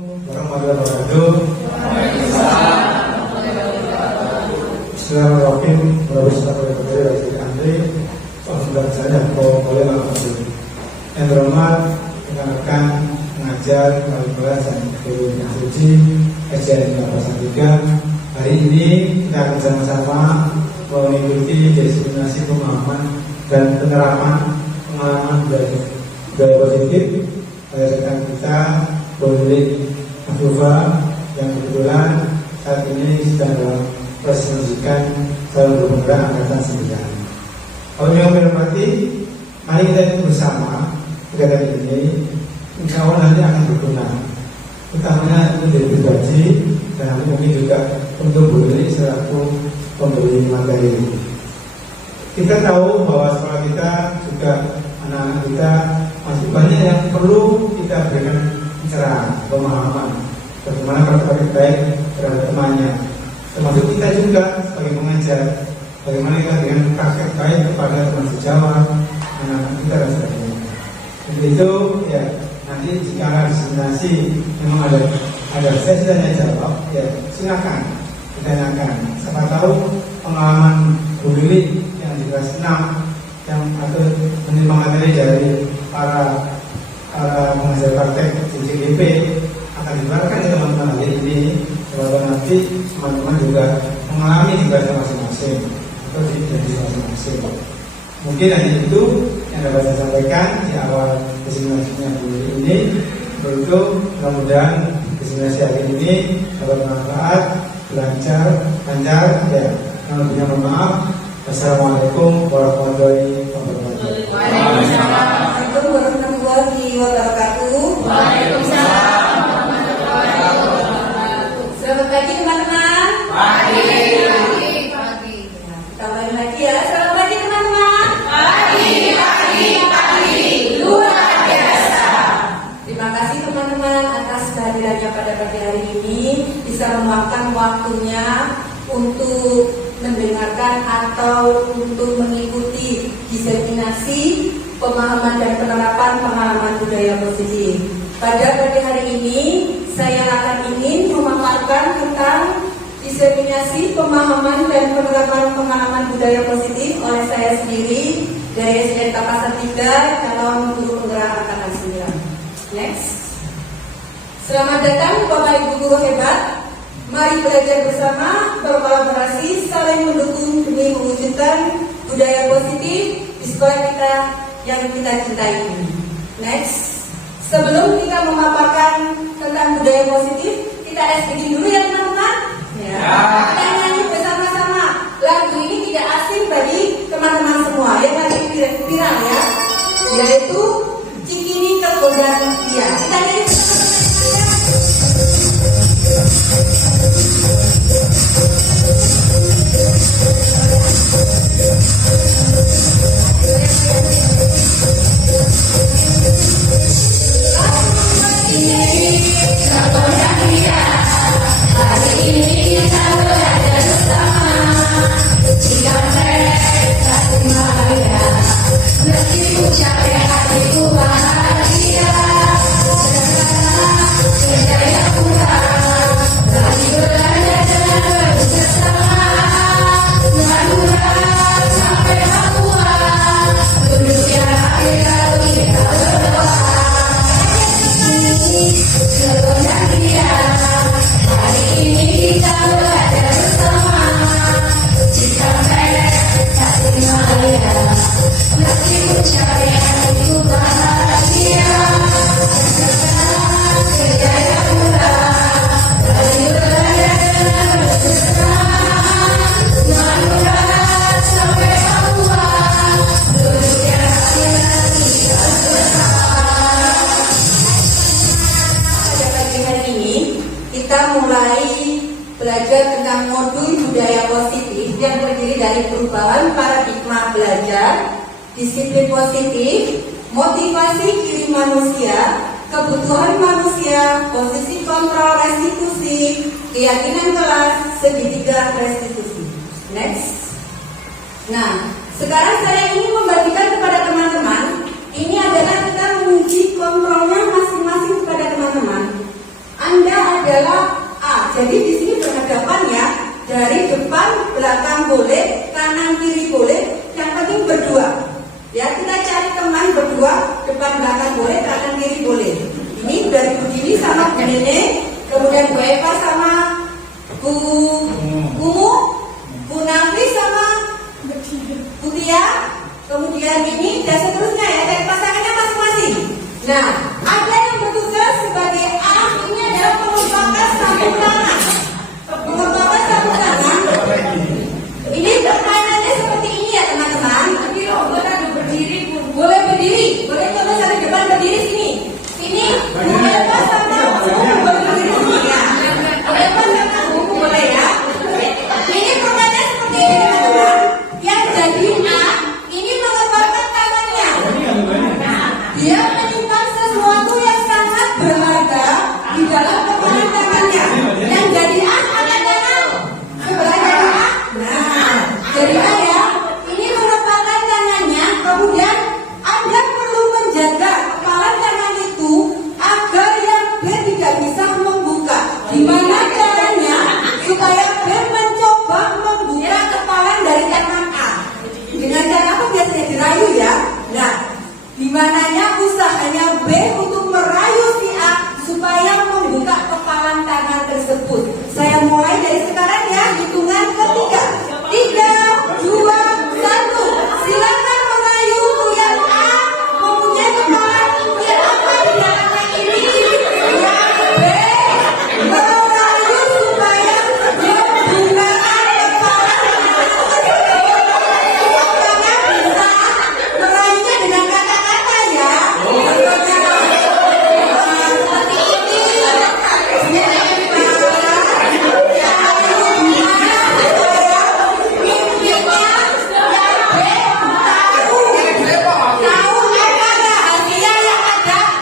warahmatullahi wabarakatuh. Bismillahirrahmanirrahim. Yang terhormat rekan-rekan pengajar, wali kelas dan guru yang suci SDN 3. Hari ini kita akan bersama-sama mengikuti diseminasi pemahaman dan penerapan pengalaman budaya positif pada rekan kita Bonik Afufa yang kebetulan saat ini sedang dalam proses menunjukkan calon gubernur angkatan 9. Kalau yang berarti, mari kita bersama kegiatan ini, insya Allah nanti akan berguna. Utamanya ini dari pribadi dan mungkin juga untuk Bonik selaku pemberi materi. Kita tahu bahwa sekolah kita juga anak-anak kita masih banyak yang perlu kita berikan pencerahan, pemahaman bagaimana bersikap baik terhadap temannya, termasuk kita juga sebagai pengajar, bagaimana kita dengan praktek baik kepada teman sejawat, anak-anak kita dan sebagainya. Untuk itu ya nanti jika diseminasi memang ada sesi tanya jawab, ya silakan ditanyakan. Siapa tahu pengalaman Bu Lili yang di kelas 6 yang atau menerima materi dari para pengajar praktek CCGP akan dibarkan ke teman-teman hari ini, bahwa nanti teman-teman juga mengalami di kelas masing-masing atau di masing-masing. Mungkin hanya itu yang dapat saya sampaikan di awal diseminasinya Bu Lili ini. Untuk mudah-mudahan diseminasi hari ini dapat bermanfaat, lancar ya. Yang lebihnya mohon maaf. Assalamualaikum warahmatullahi wabarakatuh. Waalaikumsalam warahmatullahi wabarakatuh. Waalaikumsalam warahmatullahi wabarakatuh. Selamat pagi teman-teman. Pagi. Kita mulai lagi ya. Selamat pagi teman-teman. Pagi. Luar biasa. Terima kasih teman-teman atas kehadirannya pada pagi hari ini, bisa meluangkan waktunya untuk mendengarkan atau untuk mengikuti diseminasi pemahaman dan penerapan pengalaman budaya positif. Pada pagi hari ini saya akan ingin memaparkan tentang diseminasi pemahaman dan penerapan pengalaman budaya positif oleh saya sendiri dari SDN Tapasan 3, calon guru penggerak angkatan 9. Next. Selamat datang Bapak Ibu guru hebat. Mari belajar bersama, berkolaborasi, saling mendukung demi mewujudkan budaya positif di sekolah kita yang kita cintai ini. Next. Sebelum kita memaparkan tentang budaya positif, kita SDG dulu ya teman-teman. Ya. Kita nyanyi bersama-sama. Lagu ini tidak asing bagi teman-teman semua yang lagi viral ya, yaitu Cikini Kegodaan Dia. Kita nyanyi bersama-sama. Hari ini kita belajar bersama. Jika mereka bahagia, meskipun capek hatiku bahagia. Kerjanya kurang, lagi belajar dengan bersama. Madura sampai Papua, dunia akhirat kita berdoa. Kegodaan dia. Hari ini kita belajar bersama. Jika mereka bahagia, meskipun capek hatiku bahagia. Kerjanya kurang, lagi belajar dengan bersama. Madura sampai Papua, dunia akhirat kita bersama. Pada pagi hari ini kita mulai belajar tentang modul budaya positif yang terdiri dari perubahan paradigma belajar, disiplin positif, motivasi ciri manusia, kebutuhan manusia, posisi kontrol restitusi, keyakinan kelas, segitiga restitusi. Next. Nah, sekarang saya ingin membagikan kepada teman-teman, ini adalah kita menguji kontrolnya masing-masing kepada teman-teman. Jadi di sini berhadapan ya, dari depan belakang boleh, kanan kiri boleh, yang penting berdua. Ya, kita cari teman berdua, depan belakang boleh, kanan kiri boleh. Ini dari Bu Dini sama Bu Nene, kemudian Bu Eva sama Bu Umu, Bu Nafi sama Bu Tia, kemudian ini dan seterusnya ya, dari pasangannya masing-masing. Nah, ada yang bertugas sebagai A, ini adalah pengelompokkan sambung tangan. Pengelompokkan sambung tangan. Ini permainannya seperti ini ya teman-teman. Tapi boleh berdiri, boleh berdiri, boleh coba dari depan berdiri sini. Ini boleh pas sama berdiri sini ya. Boleh pas sama buku boleh ya. Ini permainannya seperti ini teman-teman. Yang jadi A, ini mengepalkan tangannya. Dia menyimpan sesuatu yang sangat berharga di dalam kepalan tangannya. Yang jadi A angkat tangan. Sebelah jadi A. Nah, jadi A ya. Ini mengepalkan tangannya. Kemudian Anda perlu menjaga kepalan tangan itu agar yang B tidak bisa membuka. Gimana caranya supaya B mencoba membuka kepalan dari tangan A? Dengan cara apa biasanya dirayu ya? Nah, dimananya usahanya B untuk merayu si A supaya membuka kepalan tangan tersebut. Saya mulai dari sekarang ya, hitungan ketiga. 3, 2, 1. Silakan merayu yang A mempunyai kepalan yang apa di dalamnya ini. Yang B merayu supaya membuka kepalan tangan bisa merayunya dengan kata-kata ya. Seperti ini.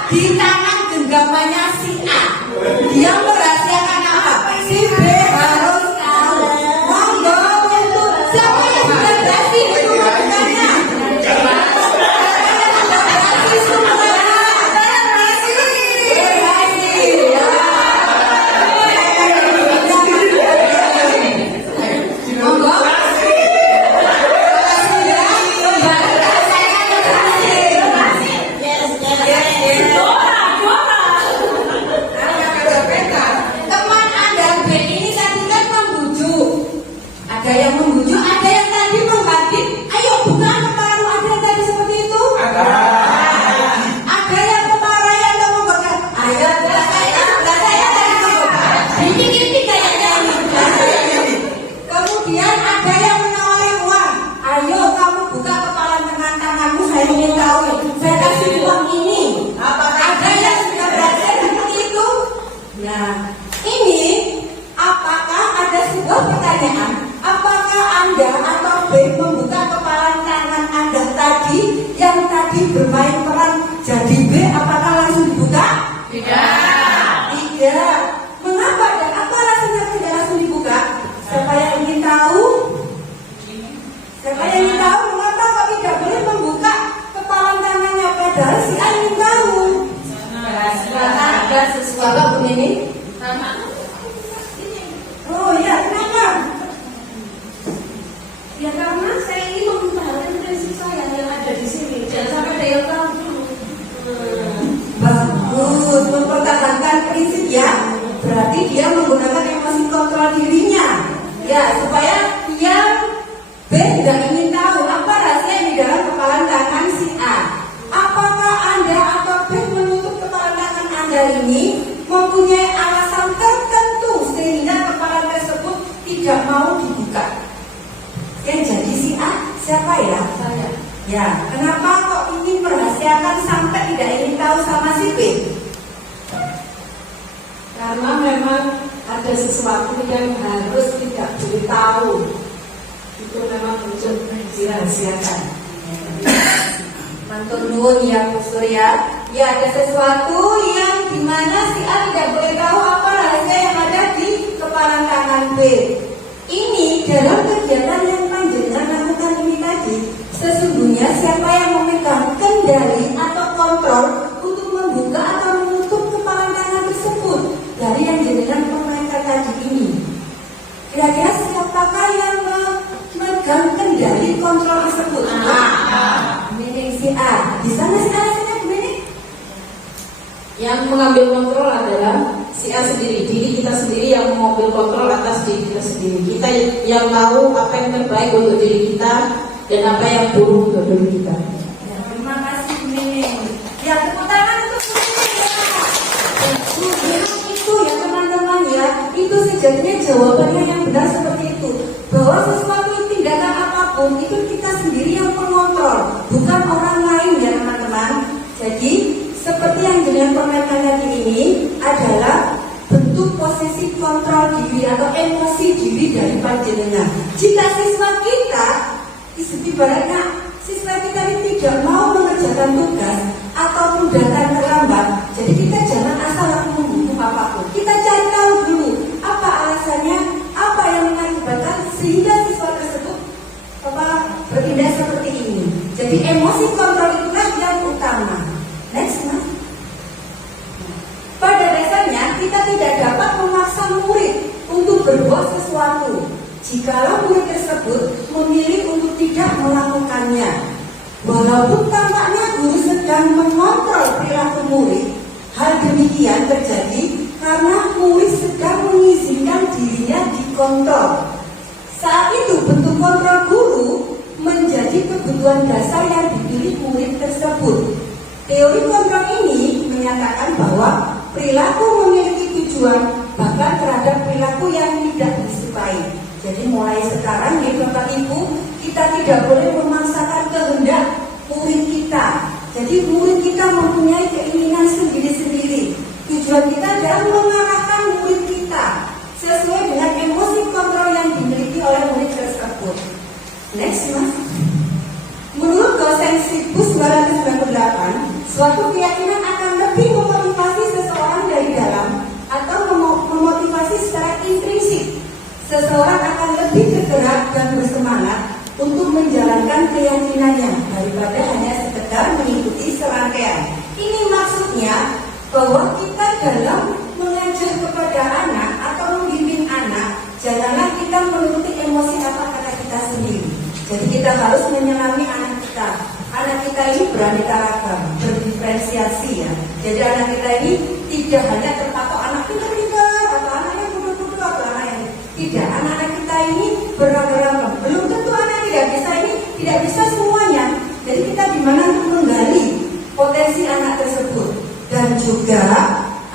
Di tangan genggamannya si A, dia merahasiakan apa? Si B harus tahu. Monggo untuk siapa yang sudah berhasil itu melakukannya? Berhasil semua. Berhasil. Monggo. Teman Anda B ini tadi kan membujuk. Ada yang membujuk, ada yang tadi menghadir. Ayo buka kepala, ada yang tadi seperti itu? Ada yang kepala yang membuka. Ayo, saya tadi membuka. Dikit-dikit kayaknya ini. Kemudian ada yang menawari uang. Ayo kamu buka kepala dengan tanganmu, saya ingin tahu. Saya kasih uang ini. Ada yang sudah berhasil seperti itu? Nah, ini apakah ada sebuah pertanyaan? Apakah Anda atau B membuka kepala tangan Anda tadi yang tadi bermain peran jadi B? Apakah langsung dibuka? Tidak. Mengapa dan apa alasannya tidak langsung dibuka? Siapa yang ingin tahu? Siapa yang ingin tahu mengapa kok tidak boleh membuka kepala tangannya? Padahal si A ingin tahu. Ada sesuatu ini. Oh ya, kenapa? Ya karena saya ingin memperhatikan prinsip saya yang ada di sini. Jangan sampai ada yang tahu dulu. Bagus, mempertahankan prinsip ya. Berarti dia menggunakan emosi kontrol dirinya. Ya, supaya dia B tidak ingin tahu apa rahasia di dalam kepala tangan si A. Apakah Anda atau B menutup kepala tangan Anda ini mempunyai alasan tertentu sehingga kepala tersebut tidak mau dibuka? Yang jadi si A siapa ya? Saya. Ya, kenapa kok ingin merahasiakan sampai tidak ingin tahu sama si B? Karena memang ada sesuatu yang harus tidak diberitahu. Itu memang muncul dirahasiakan. Mantur nuwun ya Bu Surya. Ya, ada sesuatu yang dimana si A tidak boleh tahu apa rahasia yang ada di kepala tangan B. Ini dalam kegiatan yang panjenengan lakukan ini tadi, sesungguhnya siapa yang memegang kendali atau kontrol untuk membuka atau menutup kepala tangan tersebut dari yang jenengan pemainkan tadi ini? mengambil kontrol adalah si A sendiri, diri kita sendiri yang mengambil kontrol atas diri kita sendiri. Kita yang tahu apa yang terbaik untuk diri kita dan apa yang buruk untuk diri kita. Ya, terima kasih Mimin. Ya, tepuk tangan untuk Mimin ya. Itu ya teman-teman ya, itu sejatinya jawabannya yang benar seperti itu. Bahwa sesuatu tindakan apapun itu kita sendiri yang mengontrol, bukan orang lain ya teman-teman. Jadi seperti yang jenengan permainkan tadi ini adalah bentuk posisi kontrol diri atau emosi diri dari panjenengan. Jika siswa kita, ibaratnya siswa kita ini tidak mau mengerjakan tugas ataupun datang terlambat, jadi kita jangan asal menghukum apapun. Kita cari tahu dulu apa alasannya, apa yang mengakibatkan sehingga siswa tersebut bertindak seperti ini. Jadi emosi kontrol itulah yang utama. Next, Mas. Pada dasarnya kita tidak dapat memaksa murid untuk berbuat sesuatu jikalau murid tersebut memilih untuk tidak melakukannya. Walaupun tampaknya guru sedang mengontrol perilaku murid, hal demikian terjadi karena murid sedang mengizinkan dirinya dikontrol. Saat itu bentuk kontrol guru menjadi kebutuhan dasar yang dipilih murid tersebut. Teori kontrol ini menyatakan bahwa perilaku memiliki tujuan bahkan terhadap perilaku yang tidak disukai. Jadi mulai sekarang ya Bapak Ibu, kita tidak boleh memaksakan kehendak murid kita. Jadi murid kita mempunyai keinginan sendiri-sendiri. Tujuan kita adalah mengarahkan murid kita sesuai dengan emosi kontrol yang dimiliki oleh murid tersebut. Next, Mas. Menurut dosen 1998, suatu keyakinan akan lebih memotivasi seseorang dari dalam atau memotivasi secara intrinsik. Seseorang akan lebih bergerak dan bersemangat untuk menjalankan keyakinannya daripada hanya sekedar mengikuti serangkaian. Ini maksudnya bahwa kita dalam mengajar kepada anak atau membimbing anak, janganlah kita menuruti emosi apa kata kita sendiri. Jadi kita harus menyelami anak kita. Anak kita ini beraneka ragam, berdiferensiasi ya. Jadi anak kita ini tidak hanya terpatok anak pintar-pintar atau anak yang bodoh-bodoh atau anak yang tidak. Anak-anak kita ini beragam-ragam. Belum tentu anak tidak bisa ini, tidak bisa semuanya. Jadi kita di mana untuk menggali potensi anak tersebut. Dan juga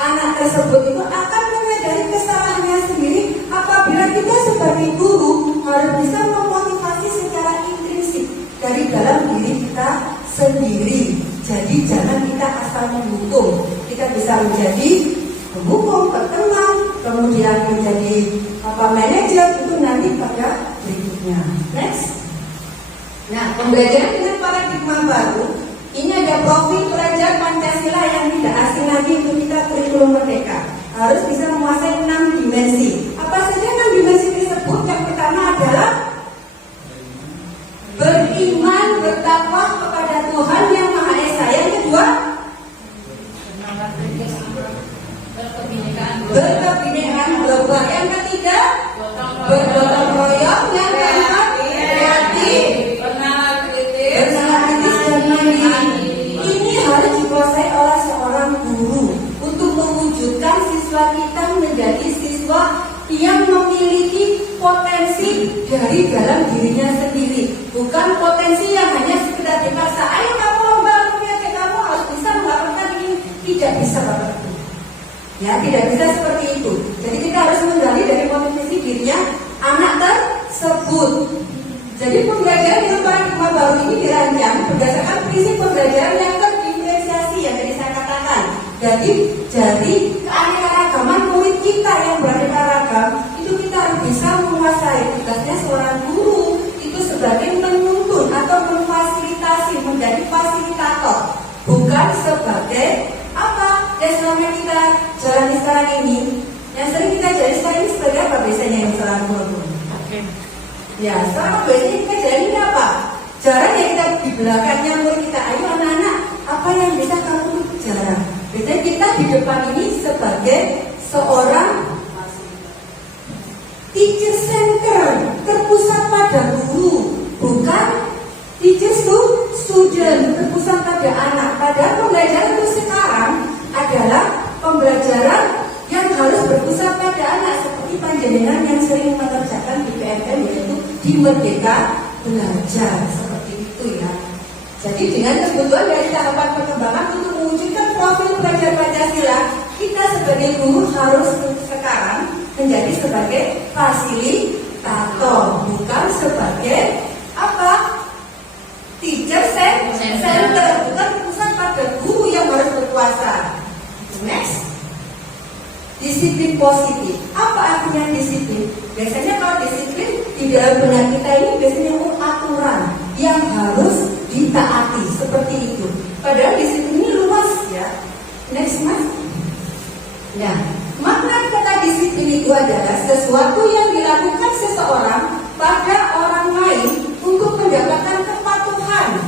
anak tersebut itu akan menyadari kesalahannya sendiri apabila kita sebagai guru harus bisa memotivasi secara intrinsik dari dalam diri kita sendiri. Jadi jangan kita asal menghukum. Kita bisa menjadi penghukum, berteman, kemudian menjadi manajer itu nanti pada berikutnya. Next. Nah, pembelajaran dengan paradigma baru ini ada profil pelajar Pancasila yang tidak asing lagi untuk kita kurikulum merdeka. Harus bisa menguasai 6 dimensi. Apa saja 6 dimensi tersebut? Yang pertama adalah beriman, bertakwa kepada Tuhan yang Maha Esa. Yang kedua, berkebinekaan global. Yang ketiga, bergotong royong. Yang keempat, kreatif, bernalar kritis dan mandiri. Ini harus dikuasai oleh seorang guru untuk mewujudkan siswa kita menjadi siswa yang memiliki potensi dari dalam dirinya sendiri, bukan potensi yang hanya sekedar dipaksa. Ayo kamu lomba, kamu harus bisa melakukan ini. Tidak bisa Bapak Ibu. Ya, tidak bisa seperti itu. Jadi kita harus menggali dari potensi dirinya anak tersebut. Jadi pembelajaran yang paradigma baru ini dirancang berdasarkan prinsip pembelajaran yang terdiferensiasi yang tadi saya katakan. Jadi keanekaragaman murid kita yang beraneka ragam itu kita harus bisa menguasai. Tugasnya seorang guru itu sebagai menuntun atau memfasilitasi, menjadi fasilitator, bukan sebagai apa yang selama kita jalani sekarang ini. Yang sering kita jalani sekarang ini sebagai apa biasanya yang seorang guru? Ya, sekarang biasanya kita jalani apa? Jarang ya kita di belakangnya murid kita, ayo anak-anak, apa yang bisa kamu jarang? Biasanya kita di depan ini sebagai seorang teacher center, terpusat pada guru, bukan teacher to student, terpusat pada anak. Padahal pembelajaran itu sekarang adalah berpusat pada anak seperti panjenengan yang sering mengerjakan di PMM, yaitu di Merdeka Belajar seperti itu ya. Jadi dengan kebutuhan dari tahapan perkembangan untuk mewujudkan profil pelajar Pancasila, kita sebagai guru harus sekarang menjadi sebagai fasilitator, bukan sebagai apa? Teacher center, bukan pusat pada guru yang harus berkuasa. Next, disiplin positif. Apa artinya disiplin? Biasanya kalau disiplin di dalam benak kita ini biasanya aturan yang harus ditaati seperti itu. Padahal disiplin ini luas ya. Next, Mas. Nah, makna kata disiplin itu adalah sesuatu yang dilakukan seseorang pada orang lain untuk mendapatkan kepatuhan.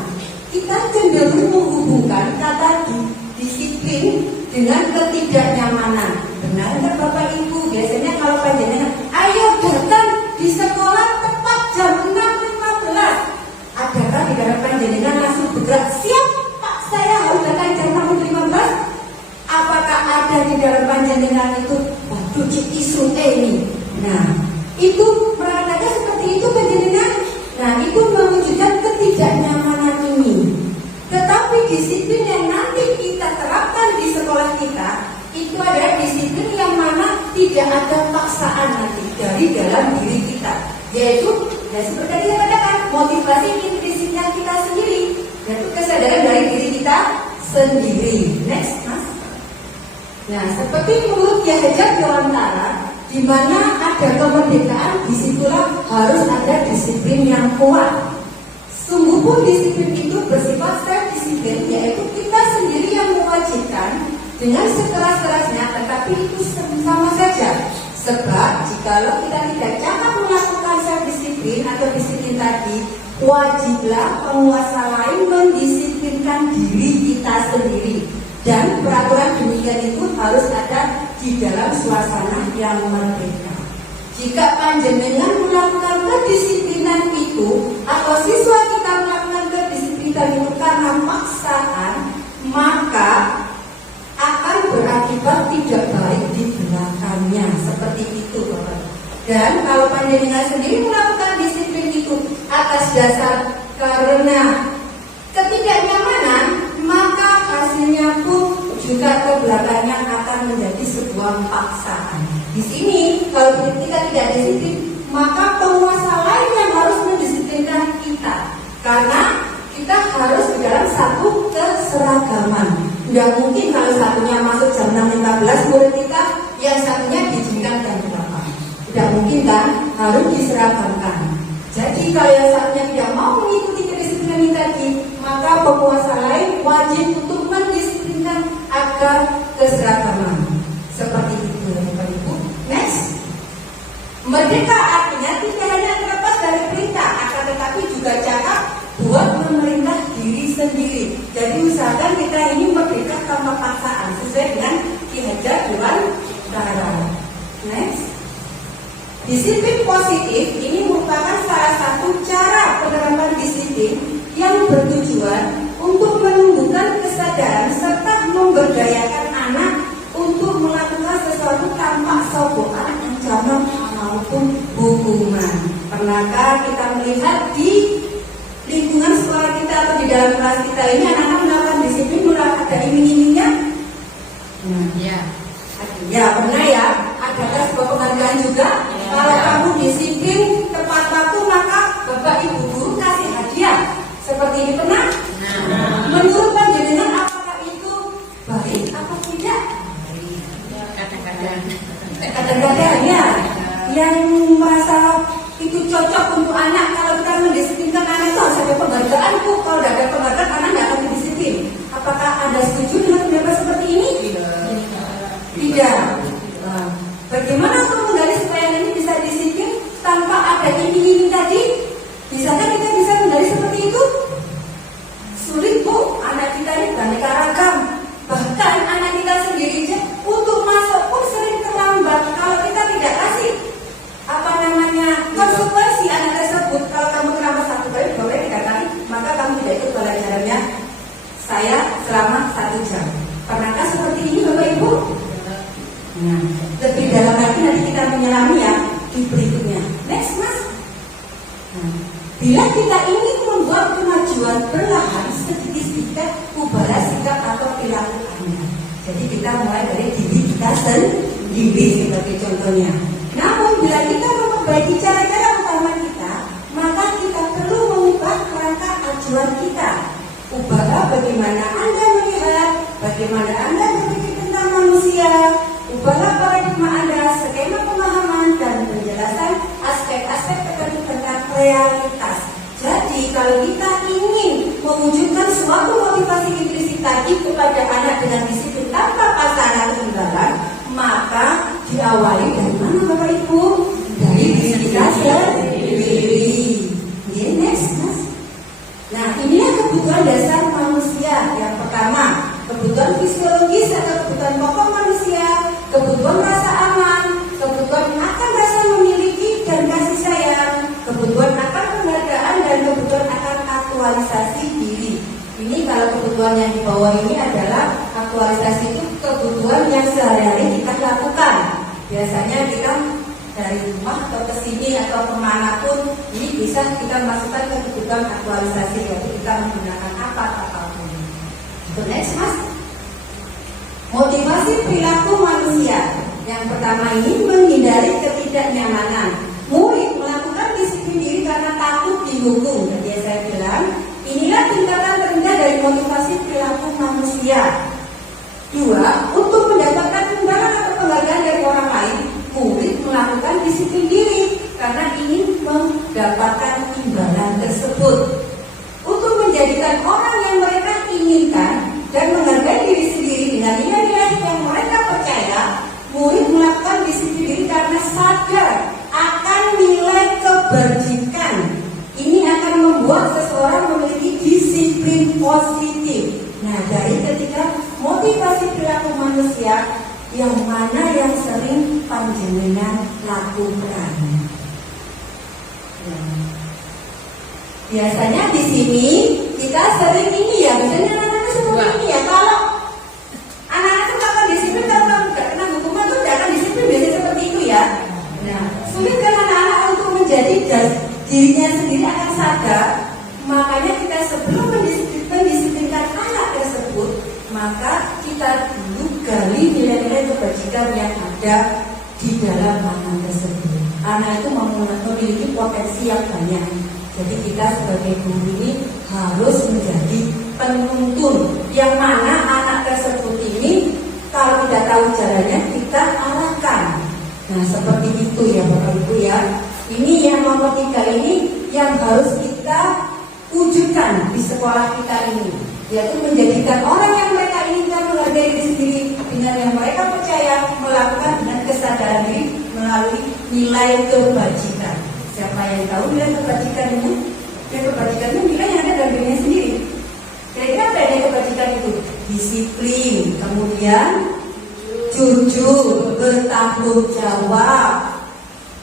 Kita cenderung menghubungkan kata disiplin dengan ketidaknyamanan. Benar nggak Bapak Ibu? Biasanya kalau panjenengan, ayo datang di sekolah tepat jam 6.15. Adakah di dalam panjenengan langsung bergerak? Siap Pak, saya harus datang jam 6.15. Apakah ada di dalam panjenengan itu waduh isu ini? Nah, itu meratakan seperti itu panjenengan. Nah, itu mewujudkan ketidaknyamanan ini. Tetapi disiplin yang nanti kita terapkan di sekolah kita itu adalah disiplin yang mana tidak ada paksaan nanti dari dalam diri kita, yaitu ya seperti tadi saya katakan, motivasi implisitnya kita sendiri, yaitu kesadaran dari diri kita sendiri. Next, Mas. Nah, seperti menurut Ki Hajar Dewantara, di mana ada kemerdekaan, disitulah harus ada disiplin yang kuat. Sungguh pun disiplin itu bersifat self-disiplin, yaitu kita sendiri yang mewajibkan dengan sekeras-kerasnya, tetapi itu sama saja. Sebab jikalau kita tidak dapat melakukan self-disiplin atau disiplin tadi, wajiblah penguasa lain mendisiplinkan diri kita sendiri. Dan peraturan demikian itu harus ada di dalam suasana yang merdeka. Jika panjenengan melakukan kedisiplinan itu, atau siswa kita melakukan kedisiplinan itu karena paksaan, maka akan berakibat tidak baik di belakangnya. Seperti itu Bapak. Dan kalau panjenengan sendiri melakukan disiplin itu atas dasar karena ketidaknyamanan, maka hasilnya pun juga ke belakangnya akan menjadi sebuah paksaan. Di sini kalau kita tidak disiplin, maka penguasa lain yang harus mendisiplinkan kita, karena kita harus di dalam satu keseragaman. Tidak mungkin kalau satunya masuk jam 6.15 murid kita, yang satunya diizinkan jam 8. Tidak mungkin kan? Harus diseragamkan. Jadi kalau yang satunya tidak mau mengikuti kedisiplinan ini tadi, maka penguasa lain wajib untuk mendisiplinkan agar keseragaman. Seperti itu ya Bapak Ibu. Next. Merdeka artinya tidak hanya terlepas dari perintah, akan tetapi juga cakap buat memerintah diri sendiri. Jadi usahakan kita ini merdeka tanpa paksaan, sesuai dengan Ki Hajar Dewantara. Next. Disiplin positif ini merupakan salah satu cara penerapan disiplin yang bertujuan untuk menumbuhkan kesadaran serta memberdayakan anak untuk melakukan sesuatu tanpa sokongan, ancaman maupun hukuman. Pernahkah kita melihat di lingkungan sekolah kita atau di dalam kelas kita ini anak-anak melakukan disiplin mulai ada iming-imingnya? Nah, ya pernah ya. Adakah sebuah penghargaan juga? Kalau kamu disiplin tepat waktu, maka Bapak Ibu guru kasih hadiah. Seperti ini pernah? Menurut panjenengan apakah itu baik atau tidak? Kadang-kadang ya, yang merasa itu cocok untuk anak, kalau kita mendisiplinkan anak itu harus ada penghargaan. Kalau tidak ada penghargaan, anak tidak akan disiplin. Apakah Anda setuju dengan pendapat seperti ini? Tidak. Bagaimana untuk menggali supaya ini bisa disiplin tanpa ada iming-iming tadi? Bisakah kita bisa menggali seperti itu? Sulit Bu, anak kita ini beraneka ragam. Bahkan anak kita sendiri aja untuk masuk pun sering terlambat. Kalau kita tidak kasih konsekuensi anak tersebut, kalau kamu terlambat 1 kali, 2 kali, 3 kali, maka kamu tidak ikut pelajarannya saya selama 1 jam. Pernahkah seperti ini Bapak Ibu? berikutnya. Next mas. Nah, bila kita ingin membuat kemajuan perlahan, sedikit-sedikit ubahlah sikap atau perilaku Anda. Jadi kita mulai dari diri kita sendiri sebagai contohnya. Namun bila kita memperbaiki cara-cara utama kita, maka kita perlu mengubah kerangka acuan kita. Ubahlah bagaimana Anda melihat, bagaimana Anda berpikir tentang manusia. Ubahlah paradigma Anda, skema pemahaman dan penjelasan aspek-aspek tertentu tentang realitas. Jadi kalau kita ingin mewujudkan suatu motivasi intrinsik tadi kepada anak dengan disiplin tanpa pasangan imbalan, maka diawali dari mana Bapak Ibu? Dari diri kita sendiri. Okay, next, mas. Nah, inilah kebutuhan dasar manusia. Yang pertama, kebutuhan fisiologis atau kebutuhan pokok manusia, kebutuhan rasa aman, kebutuhan akan rasa memiliki dan kasih sayang, kebutuhan akan penghargaan, dan kebutuhan akan aktualisasi diri. Ini kalau kebutuhan yang di bawah ini adalah aktualisasi, itu kebutuhan yang sehari-hari kita lakukan. Biasanya kita dari rumah atau ke sini atau kemanapun, ini bisa kita masukkan ke kebutuhan aktualisasi, yaitu kita menggunakan apapun. So next mas, motivasi perilaku manusia. Yang pertama ini menghindari ketidaknyamanan. Murid melakukan disiplin diri karena takut dihukum. Jadi saya bilang, inilah tingkatan terendah dari motivasi perilaku manusia. 2. Untuk mendapatkan imbalan atau penghargaan dari orang lain, murid melakukan disiplin diri karena ingin mendapatkan imbalan tersebut. Untuk menjadikan orang yang mereka inginkan dan menghargai diri sendiri dengan nilai-nilai yang mereka percaya, murid melakukan disiplin diri karena sadar akan nilai kebajikan. Ini akan membuat seseorang memiliki disiplin positif. Nah, dari ketiga motivasi perilaku manusia, yang mana yang sering panjenengan lakukan? Ya. Biasanya di sini kita sering ini ya, biasanya anak-anak seperti ini ya. Kalau anak-anak itu akan disiplin, kalau tidak kena hukuman itu tidak akan disiplin, biasanya seperti itu ya. Nah, sulit kan anak-anak untuk menjadi dirinya sendiri akan sadar. Makanya kita sebelum mendisiplinkan anak tersebut, maka kita dulu gali nilai-nilai kebajikan yang ada di dalam anak tersebut. Anak itu memiliki potensi yang banyak. Jadi kita sebagai guru ini harus menjadi penuntun, yang mana anak tersebut ini kalau tidak tahu caranya kita arahkan. Nah, seperti itu ya Bapak Ibu ya. Ini yang nomor 3 ini yang harus kita wujudkan di sekolah kita ini, yaitu menjadikan orang yang mereka inginkan menghargai diri sendiri dengan yang mereka percaya, melakukan dengan kesadaran diri melalui nilai kebajikan. Siapa yang tahu nilai kebajikan ini? Nilai kebajikan itu nilai yang ada dalam dirinya sendiri. Kira-kira apa nilai kebajikan itu? Disiplin, kemudian jujur, bertanggung jawab.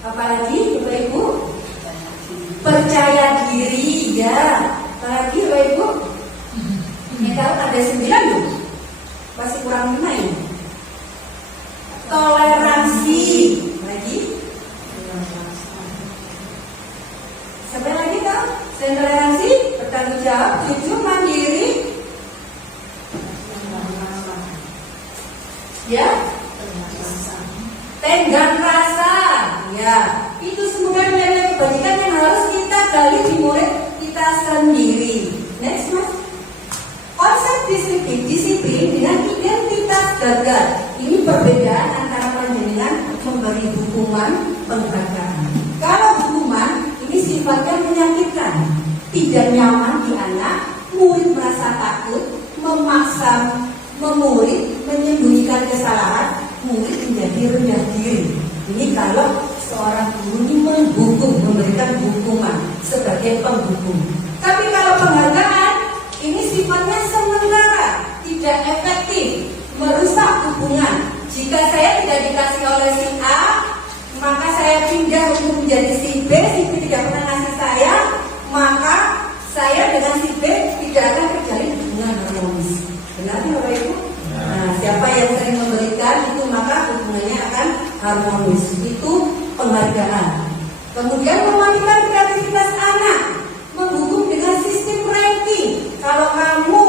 Apalagi Bapak Ibu? Percaya diri ya. Apalagi Bapak Ibu? Ini tahu ada 9 loh. Masih kurang 5 ini. Toleransi. Lagi? Siapa lagi tahu? Selain toleransi, bertanggung jawab, jujur, mandiri. Ya? Tenggang rasa. Ya, itu semua nilai kebajikan yang harus kita gali di murid kita sendiri. Next mas. Konsep disiplin dengan identitas gagal. Ini perbedaan antara panjenengan memberi hukuman, penghargaan. Kalau hukuman ini sifatnya menyakitkan, tidak nyaman di anak, murid merasa takut, memaksa memurid, menyembunyikan kesalahan, murid menjadi rendah diri. Ini kalau seorang guru ini menghukum, memberikan hukuman sebagai penghukum. Tapi kalau penghargaan ini sifatnya sementara, tidak efektif, merusak hubungan. Jika saya tidak dikasih oleh si A, maka saya pindah untuk menjadi si B. Si B tidak pernah ngasih saya, maka saya dengan si B tidak akan terjalin hubungan harmonis. Benar Bapak Ibu? Nah, siapa yang sering memberikan itu maka hubungannya akan harmonis. Itu penghargaan. Kemudian mematikan kreativitas anak, menghukum dengan sistem ranking. Kalau kamu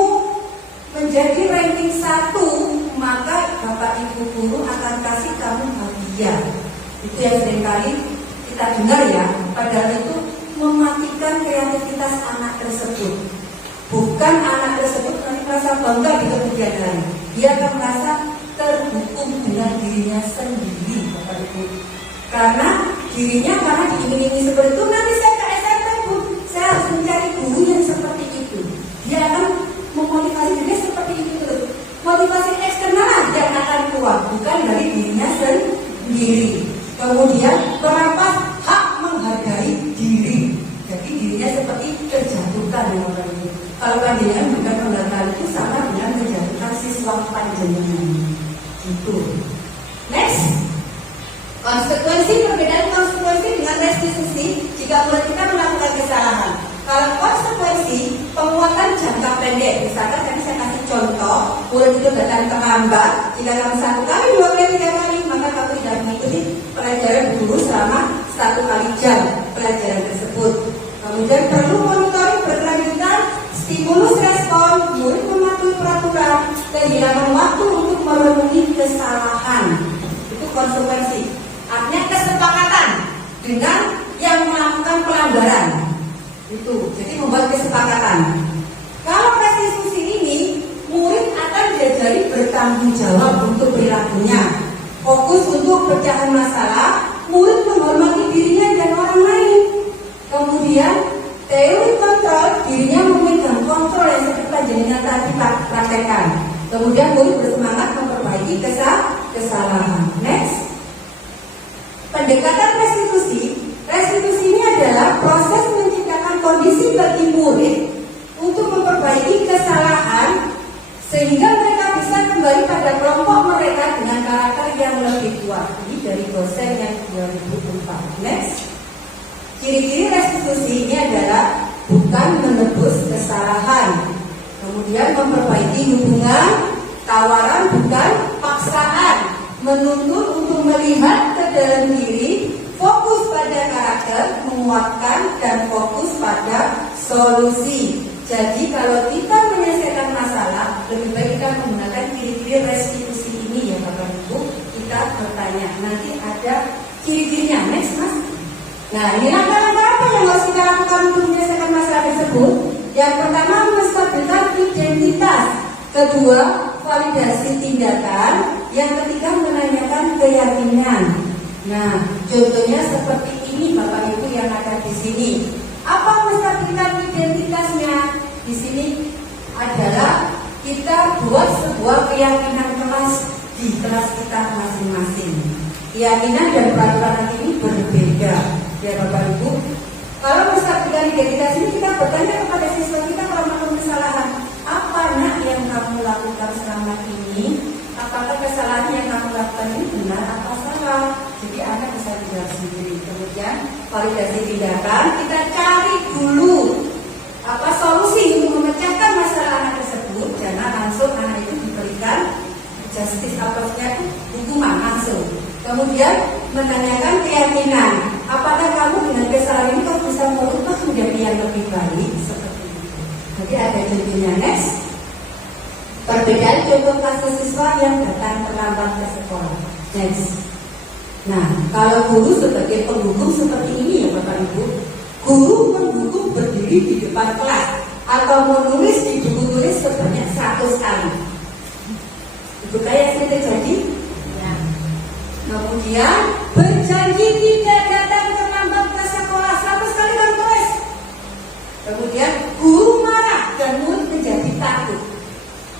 menjadi ranking 1, maka Bapak Ibu guru akan kasih kamu hadiah. Itu yang seringkali kita dengar ya, padahal itu mematikan kreativitas anak tersebut. Bukan anak tersebut nanti merasa bangga di kemudian hari. Dia akan merasa terhukum dengan dirinya sendiri, Bapak Ibu. Karena diiming-imingi seperti itu, nanti saya ke SMP Bu, saya harus mencari guru yang seperti itu. Dia akan memotivasi dirinya seperti itu terus. Motivasi eksternal yang akan keluar, bukan dari dirinya sendiri. Kemudian merampas hak menghargai diri. Jadi dirinya seperti terjatuhkan ya Bapak Ibu. Kalau panjenengan bukan penghargaan itu sama dengan menjatuhkan siswa panjenengan. Itu. Next. Konsekuensi, perbedaan konsekuensi dengan restitusi jika murid kita melakukan kesalahan. Kalau konsekuensi, penguatan jangka pendek. Misalkan tadi saya kasih contoh, murid itu datang terlambat. Jika kamu 1 kali, 2 kali, 3 kali, maka kamu tidak mengikuti pelajaran guru selama 1 kali jam pelajaran tersebut. Kemudian perlu monitoring berkelanjutan, stimulus respon, murid mematuhi peraturan, kehilangan waktu untuk memenuhi kesalahan. Itu konsekuensi. Artinya kesepakatan dengan yang melakukan pelanggaran. Itu, jadi membuat kesepakatan. Kalau restitusi ini, murid akan diajari bertanggung jawab untuk perilakunya, fokus untuk pecahan masalah, murid menghormati dirinya dan orang lain. Kemudian teori kontrol, dirinya memegang kontrol yang seperti panjenengan tadi praktekkan. Kemudian murid bersemangat memperbaiki kesalahan. Next. Pendekatan restitusi. Restitusi ini adalah proses menciptakan kondisi bagi murid untuk memperbaiki kesalahan sehingga mereka bisa kembali pada kelompok mereka dengan karakter yang lebih kuat. Ini dari dosen yang 2004. Next. Ciri-ciri restitusi ini adalah bukan menebus kesalahan, kemudian memperbaiki hubungan, tawaran bukan paksaan, menuntut untuk melihat ke dalam diri, fokus pada karakter, menguatkan dan fokus pada solusi. Jadi kalau kita menyelesaikan masalah, lebih baik kita menggunakan ciri-ciri restitusi ini ya Bapak Ibu. Kita bertanya, nanti ada ciri-cirinya. Next Mas. Nah, ini langkah-langkah apa yang harus kita lakukan untuk menyelesaikan masalah tersebut? Yang pertama, menstabilkan identitas. Kedua, validasi tindakan. Yang ketiga, menanyakan keyakinan. Nah, contohnya seperti ini Bapak Ibu yang ada di sini. Apa menstabilkan identitasnya? Di sini adalah kita buat sebuah keyakinan kelas di kelas kita masing-masing. Keyakinan dan peraturan ini berbeda. Ya Bapak Ibu, kalau menstabilkan identitas ini kita bertanya kepada siswa kita kalau melakukan kesalahan, apa nak yang kamu lakukan selama ini? Apakah kesalahan yang kamu lakukan ini benar atau salah? Jadi anak bisa menjawab sendiri. Kemudian validasi tindakan, kita cari dulu apa solusi untuk memecahkan masalah anak tersebut. Jangan langsung anak itu diberikan justice atau hukuman langsung. Kemudian menanyakan keyakinan, apakah kamu dengan kesalahan ini kamu bisa merubah menjadi yang lebih baik seperti itu. Jadi ada contohnya. Next. Perbedaan contoh kasus siswa yang datang terlambat ke sekolah. Next. Nah, kalau guru sebagai penghukum seperti ini ya Bapak Ibu, guru menghukum berdiri di depan kelas atau menulis di buku tulis sebanyak 100 kali. Itu kayak yang terjadi. Ya. Kemudian berjanji tidak datang terlambat ke sekolah 100 kali kan tulis. Kemudian guru marah dan murid menjadi takut.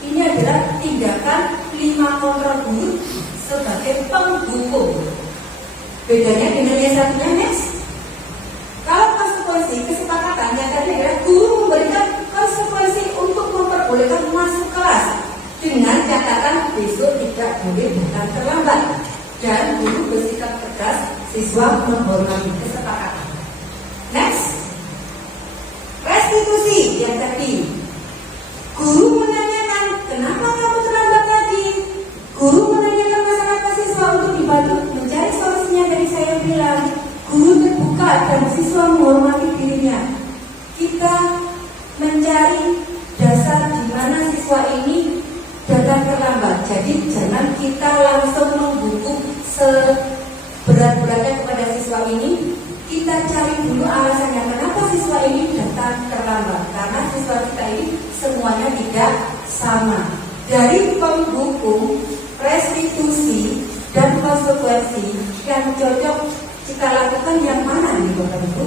Ini adalah tindakan 5 kontrol guru sebagai penghukum. Bedanya dengan yang satunya. Next. Kalau konsekuensi kesepakatan yang tadi adalah guru memberikan konsekuensi untuk memperbolehkan masuk kelas dengan catatan besok tidak boleh datang terlambat dan guru bersikap tegas, siswa menghormati kesepakatan. Next. Restitusi yang tadi. Guru menanyakan, kenapa kamu terlambat lagi? Guru menanyakan masalah ke siswa untuk dibantu mencari solusinya dari saya bilang, guru terbuka dan siswa menghormati dirinya. Kita mencari dasar di mana siswa ini datang terlambat. Jadi jangan kita langsung menghukum seberat-beratnya kepada siswa ini. Kita cari dulu alasannya kenapa siswa ini datang terlambat. Karena siswa kita ini semuanya tidak sama. Dari penghukum, restitusi, dan konsekuensi yang cocok kita lakukan yang mana nih Bapak Ibu?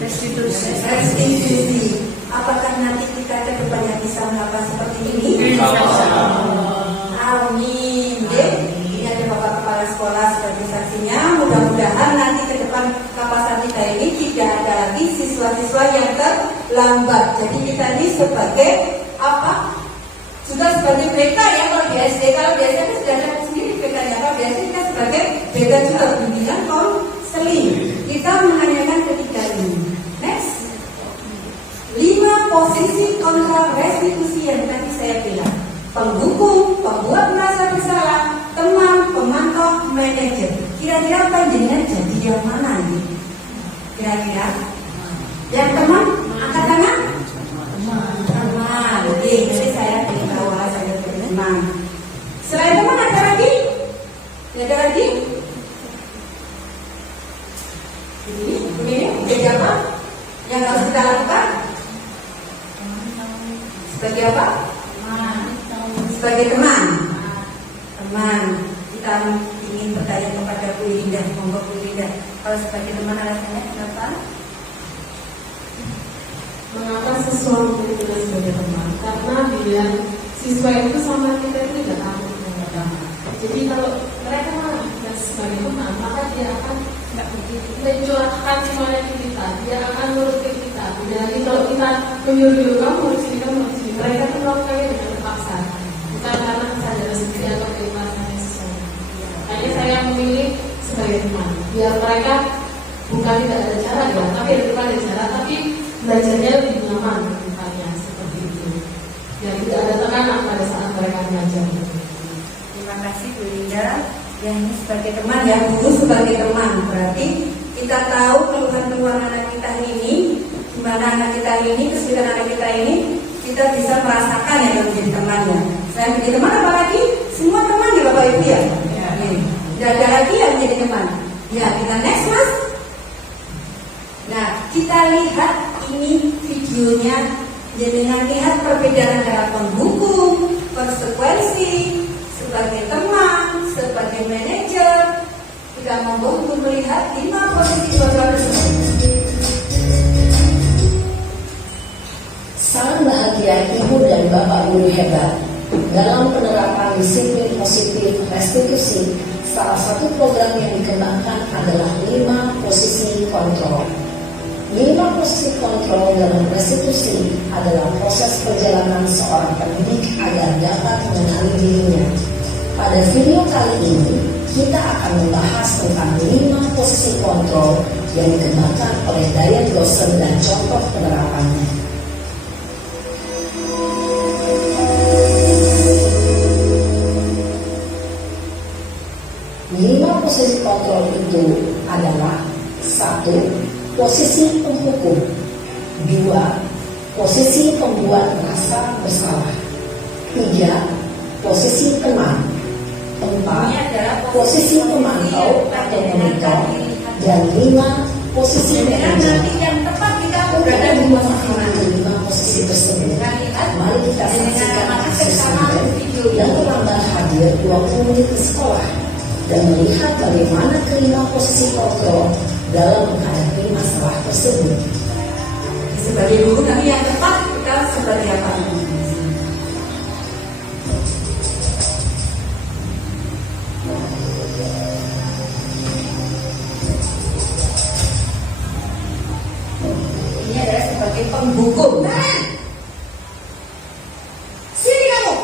Restitusi. Apakah nanti kita ke depannya bisa melakukan seperti ini? Amin. Ini ada Bapak Kepala Sekolah sebagai saksinya. Mudah-mudahan nanti ke depan kawasan kita ini tidak ada lagi siswa-siswa yang terlambat. Jadi kita ini sebagai apa? Juga sebagai BK ya kalau di SD. Kalau di SD sudah ada sendiri BK-nya. Kalau di SD kita sebagai BK juga bimbingan konseling. Kita menanyakan ketiga ini. Next. 5 posisi kontrol restitusi yang tadi saya bilang. Penghukum, pembuat merasa bersalah, teman, pemantau, manajer. Kira-kira panjenengan jadi yang mana ini? Kira-kira? Yang teman? Angkat tangan? Teman. Oke, jadi saya beritahu saya jadi teman. Selain teman ada lagi? Ada lagi? Ini jadi apa? Yang harus kita lakukan? Sebagai apa? Sebagai teman. Teman. Kita ingin bertanya kepada Bu Linda. Monggo Bu Linda. Kalau sebagai teman alasannya kenapa? Mengapa siswa memilih kita sebagai teman? Karena biar siswa itu sama kita itu tidak takut dengan agama. Jadi kalau mereka malah kita sebagai teman, maka dia akan mencurahkan semuanya ke kita. Dia akan nurut ke kita. Jadi kalau kita menyuruh kamu harus sini, kamu harus sini, mereka itu melakukannya dengan terpaksa, bukan karena kesadaran sendiri atau keikhlasan sesuai. Makanya saya memilih sebagai teman. Biar mereka bukan tidak ada cara ya, tapi ada cara, tapi belajarnya lebih nyaman misalnya seperti itu. Jadi tidak ada tekanan pada saat mereka belajar. Terima kasih Bu Linda. Yang ini sebagai teman ya, guru sebagai teman. Berarti kita tahu keluhan-keluhan anak kita ini, gimana anak kita ini, kesulitan anak kita ini, kita bisa merasakan ya kalau menjadi temannya. Saya menjadi teman apa lagi? Semua teman ya Bapak Ibu ya. Tidak ada lagi yang menjadi teman. Ya kita next Mas. Nah kita lihat ini videonya. Jangan lihat perbedaan antara penghukum, konsekuensi, sebagai teman, sebagai manajer. Kita monggo untuk melihat 5 posisi kontrol tersebut. Sangat bahagia Ibu dan Bapak Guru hebat dalam penerapan disiplin positif restitusi. Salah satu program yang dikembangkan adalah 5 posisi kontrol. 5 posisi kontrol dalam restitusi adalah proses perjalanan seorang pendidik agar dapat mengenali dirinya. Pada video kali ini, kita akan membahas tentang 5 posisi kontrol yang dikembangkan oleh Diane Gosser dan contoh penerapannya. 5 posisi kontrol itu adalah 1. Posisi penghukum. 2. Posisi pembuat merasa bersalah. 3. Posisi teman. 4. Posisi pemantau atau monitor. Dan 5. Posisi manajer. Berada di mana 5 posisi tersebut. Mari kita saksikan asesmen yang terlambat hadir 20 menit ke sekolah dan melihat bagaimana kelima posisi kontrol dalam menghadapi masalah tersebut. Sebagai guru kami yang tepat, kita sebagai apa? Ini adalah sebagai penghukum. Sini kamu.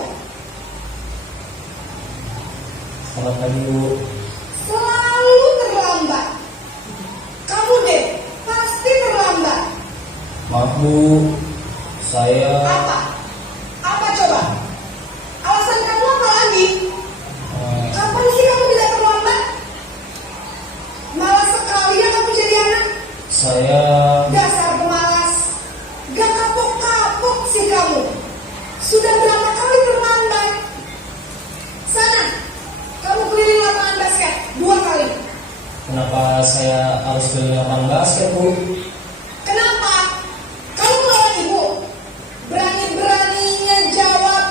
Selamat pagi Bu. Selalu terlambat. Kamu deh pasti terlambat. Maaf Bu, saya Apa? Apa coba? Alasan kamu apa lagi? Kapan sih kamu tidak terlambat? Saya Dasar pemalas, gak kapok-kapok sih kamu. Sudah berapa kali terlambat? Sana, kamu keliling lapangan basket 2 kali. kenapa saya harus keliling lapangan basket, Bu? Kenapa? Kamu melawan ibu. Berani-beraninya jawab.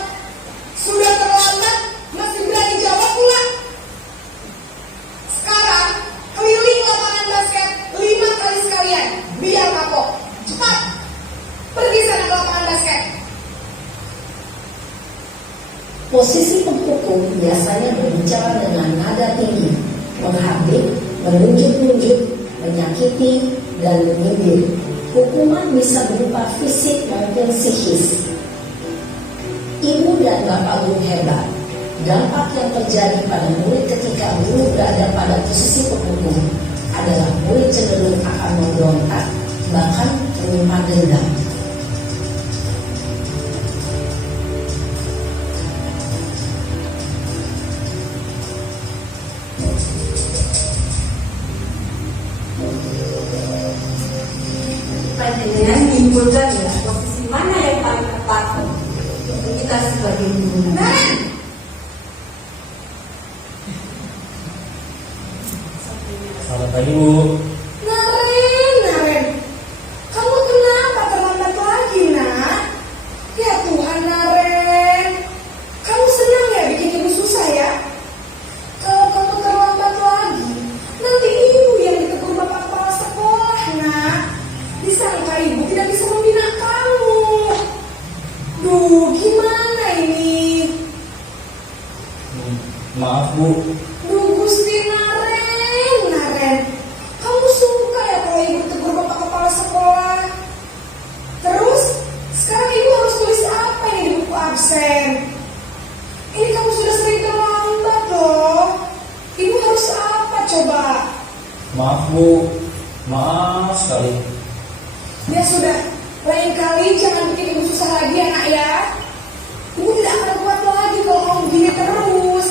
Sudah terlambat, masih berani jawab pula. Sekarang, keliling lapangan basket 5 kali sekalian. Biar kapok. Cepat. Pergi sana ke lapangan basket. Posisi penghukum biasanya berbicara dengan nada tinggi, menghardik, menunjuk-nunjuk, menyakiti, dan menyindir. Hukuman bisa berupa fisik maupun psikis. Ibu dan bapak guru hebat. Dampak yang terjadi pada murid ketika guru berada pada posisi penghukum adalah murid cenderung akan memberontak, bahkan menyimpan dendam. Dengan menyimpulkan ya posisi mana yang paling tepat untuk kita sebagai guru. Selamat pagi, Bu. Naren, kamu kenapa terlambat lagi, nak? Ya Tuhan, Naren, kamu senang ya bikin ibu susah ya? Kalau kamu terlambat lagi, nanti ibu yang ditegur bapak kepala sekolah, nak. Disangka ibu tidak bisa membina kamu. Duh, gimana ini? Maaf, Bu. Duh, Gusti Naren, kamu suka ya kalau ibu tegur bapak kepala sekolah? Terus, sekarang ibu harus tulis apa ini di buku absen? Ini kamu sudah sering terlambat loh. Ibu harus apa coba? Maaf, Bu. Maaf sekali. Ya sudah, lain kali jangan bikin ibu susah lagi ya nak ya. Ibu tidak akan kuat lagi kalau kamu gini terus.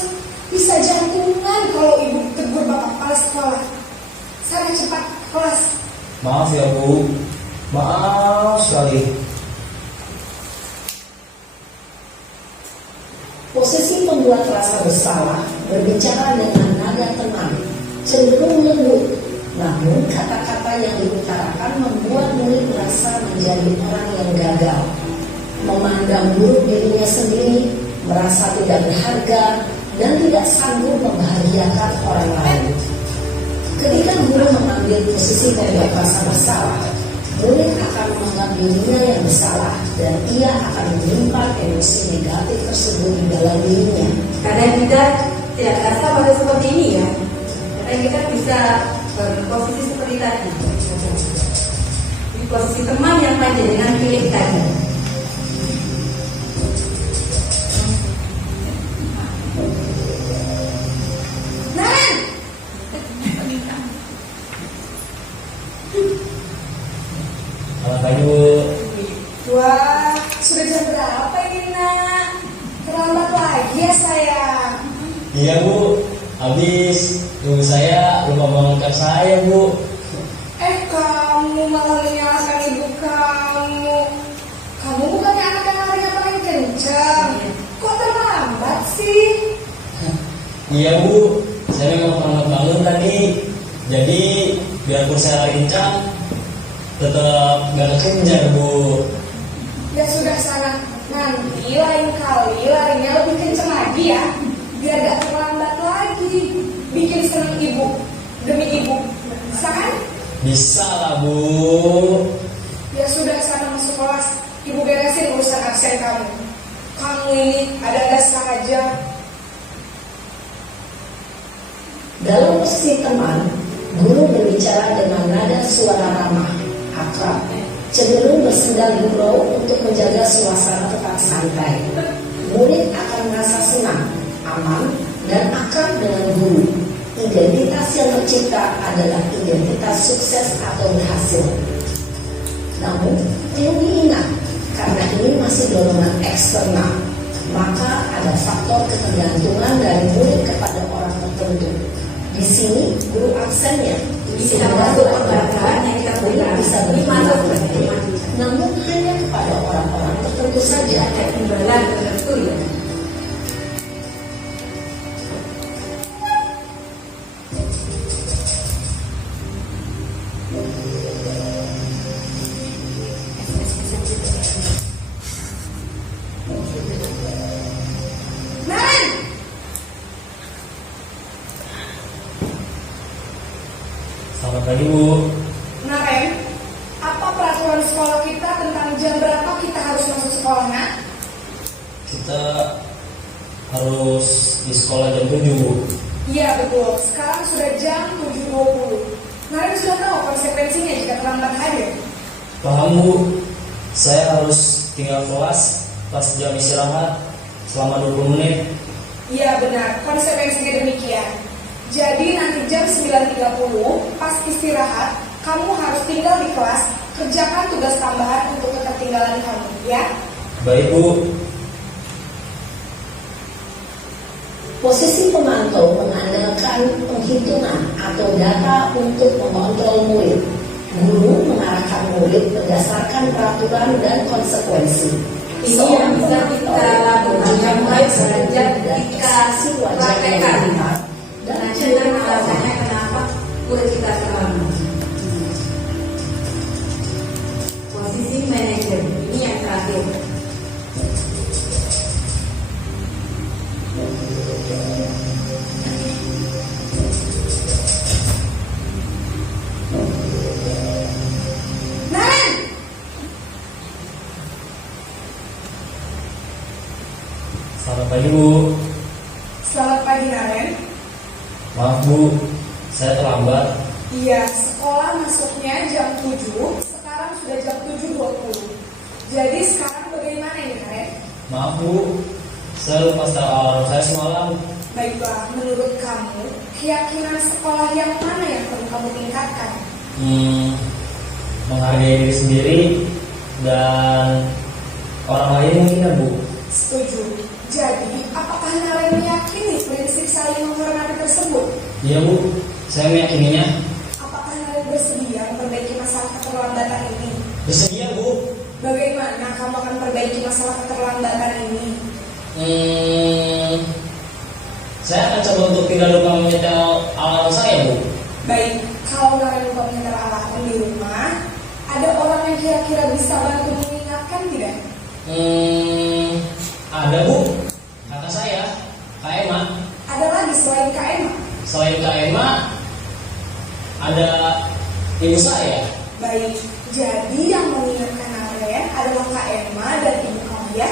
Bisa jantungan kalau ibu tegur bapak kepala sekolah. Sana cepat kelas. Maaf ya, Bu. Maaf sekali. Posisi pembuat rasa bersalah berbicara dengan nada tenang, cenderung lembut. Namun kata-kata yang diutarakan membuat murid merasa menjadi orang yang gagal, memandang buruk dirinya sendiri, merasa tidak berharga, dan tidak sanggup membahagiakan orang lain. Ketika guru mengambil posisi pembuat rasa bersalah, murid akan menganggap dirinya yang bersalah dan ia akan menyimpan emosi negatif tersebut di dalam dirinya. Karena kita tidak rasa pada seperti ini ya. Karena kita bisa berposisi seperti tadi. Di posisi teman yang tadi dengan pilih tadi. Naren, Selamat pagi, Bu. wah sudah jam berapa ini nak? Terlambat lagi ya sayang. Iya, Bu. Habis ibu saya lupa mengangkat saya, Bu. Kamu malah menyalahkan ibu kamu. Kamu bukannya anak yang larinya paling kencang. Kok terlambat sih? Iya, Bu. Saya memang terlambat bangun tadi. Jadi biarpun saya lari kencang, tetap gak kekejar, Bu. Ya sudah sana. Nanti lain kali larinya lebih kencang lagi ya. Biar gak terlambat lagi. Bikin senang ibu. Demi ibu. Bisa kan? Bisa lah, Bu. Ya sudah sana masuk kelas. Ibu beresin urusan absen kamu. Kamu ini ada-ada saja. Dalam posisi teman, guru berbicara dengan nada suara ramah, akrab, cenderung bersendal gurau untuk menjaga suasana tetap santai. Murid akan merasa senang, aman, dan akrab dengan guru. Identitas yang tercipta adalah identitas sukses atau berhasil. Namun, perlu diingat, karena ini masih dorongan eksternal, maka ada faktor ketergantungan dari murid kepada orang tertentu. Di sini guru absennya Bisa masuk penghargaan yang kita berikan. bisa Ini masuk ke berfungsi, namun hanya kepada orang-orang tertentu saja. ada imbalan tertentu ya. Naren, Selamat pagi Bu. Naren, apa peraturan sekolah kita tentang jam berapa kita harus masuk sekolah, nak? Kita harus di sekolah jam 7 Bu. Iya betul, sekarang sudah jam 7.20. Naren sudah tahu konsekuensinya jika terlambat hadir. Paham Bu, saya harus tinggal kelas pas jam istirahat selama 20 menit. Iya benar, konsekuensinya demikian. Jadi nanti jam 9.30 pas istirahat, kamu harus tinggal di kelas, kerjakan tugas tambahan untuk ketertinggalan kamu, ya? Baik Bu. Posisi pemantau mengandalkan penghitungan atau data untuk mengontrol murid. Guru mengarahkan murid berdasarkan peraturan dan konsekuensi. Ini yang bisa kita lakukan mulai belajar kita praktekkan. Dan itulah alasannya kenapa murid kita selamat. Posisi manajer ini yang terakhir. Naren, Selamat pagi Bu. selamat pagi Naren. Maaf Bu, saya terlambat. Iya, sekolah masuknya jam 7, sekarang sudah jam 7.20. Jadi sekarang bagaimana ini Naren? Maaf Bu, saya lupa setel alarm saya semalam. Baiklah, menurut kamu, keyakinan sekolah yang mana yang perlu kamu tingkatkan? Menghargai diri sendiri dan orang lain mungkin ya Bu. Setuju. Jadi, apakah Naren meyakini prinsip saling menghormati tersebut? Iya Bu, saya meyakininya. Apakah Naren bersedia memperbaiki masalah keterlambatan ini? Bersedia Bu. Bagaimana kamu akan perbaiki masalah keterlambatan ini? Saya akan coba untuk tidak lupa menyetel alarm saya Bu. Baik, kalau Naren lupa menyetel alarm di rumah, ada orang yang kira-kira bisa bantu mengingatkan tidak? Ada Bu, kata saya, Kak Emma. Ada lagi selain Kak Emma? Selain Kak Emma, ada ibu saya. Baik, jadi yang mengingatkan Naren adalah Kak Emma dan ibu kamu ya.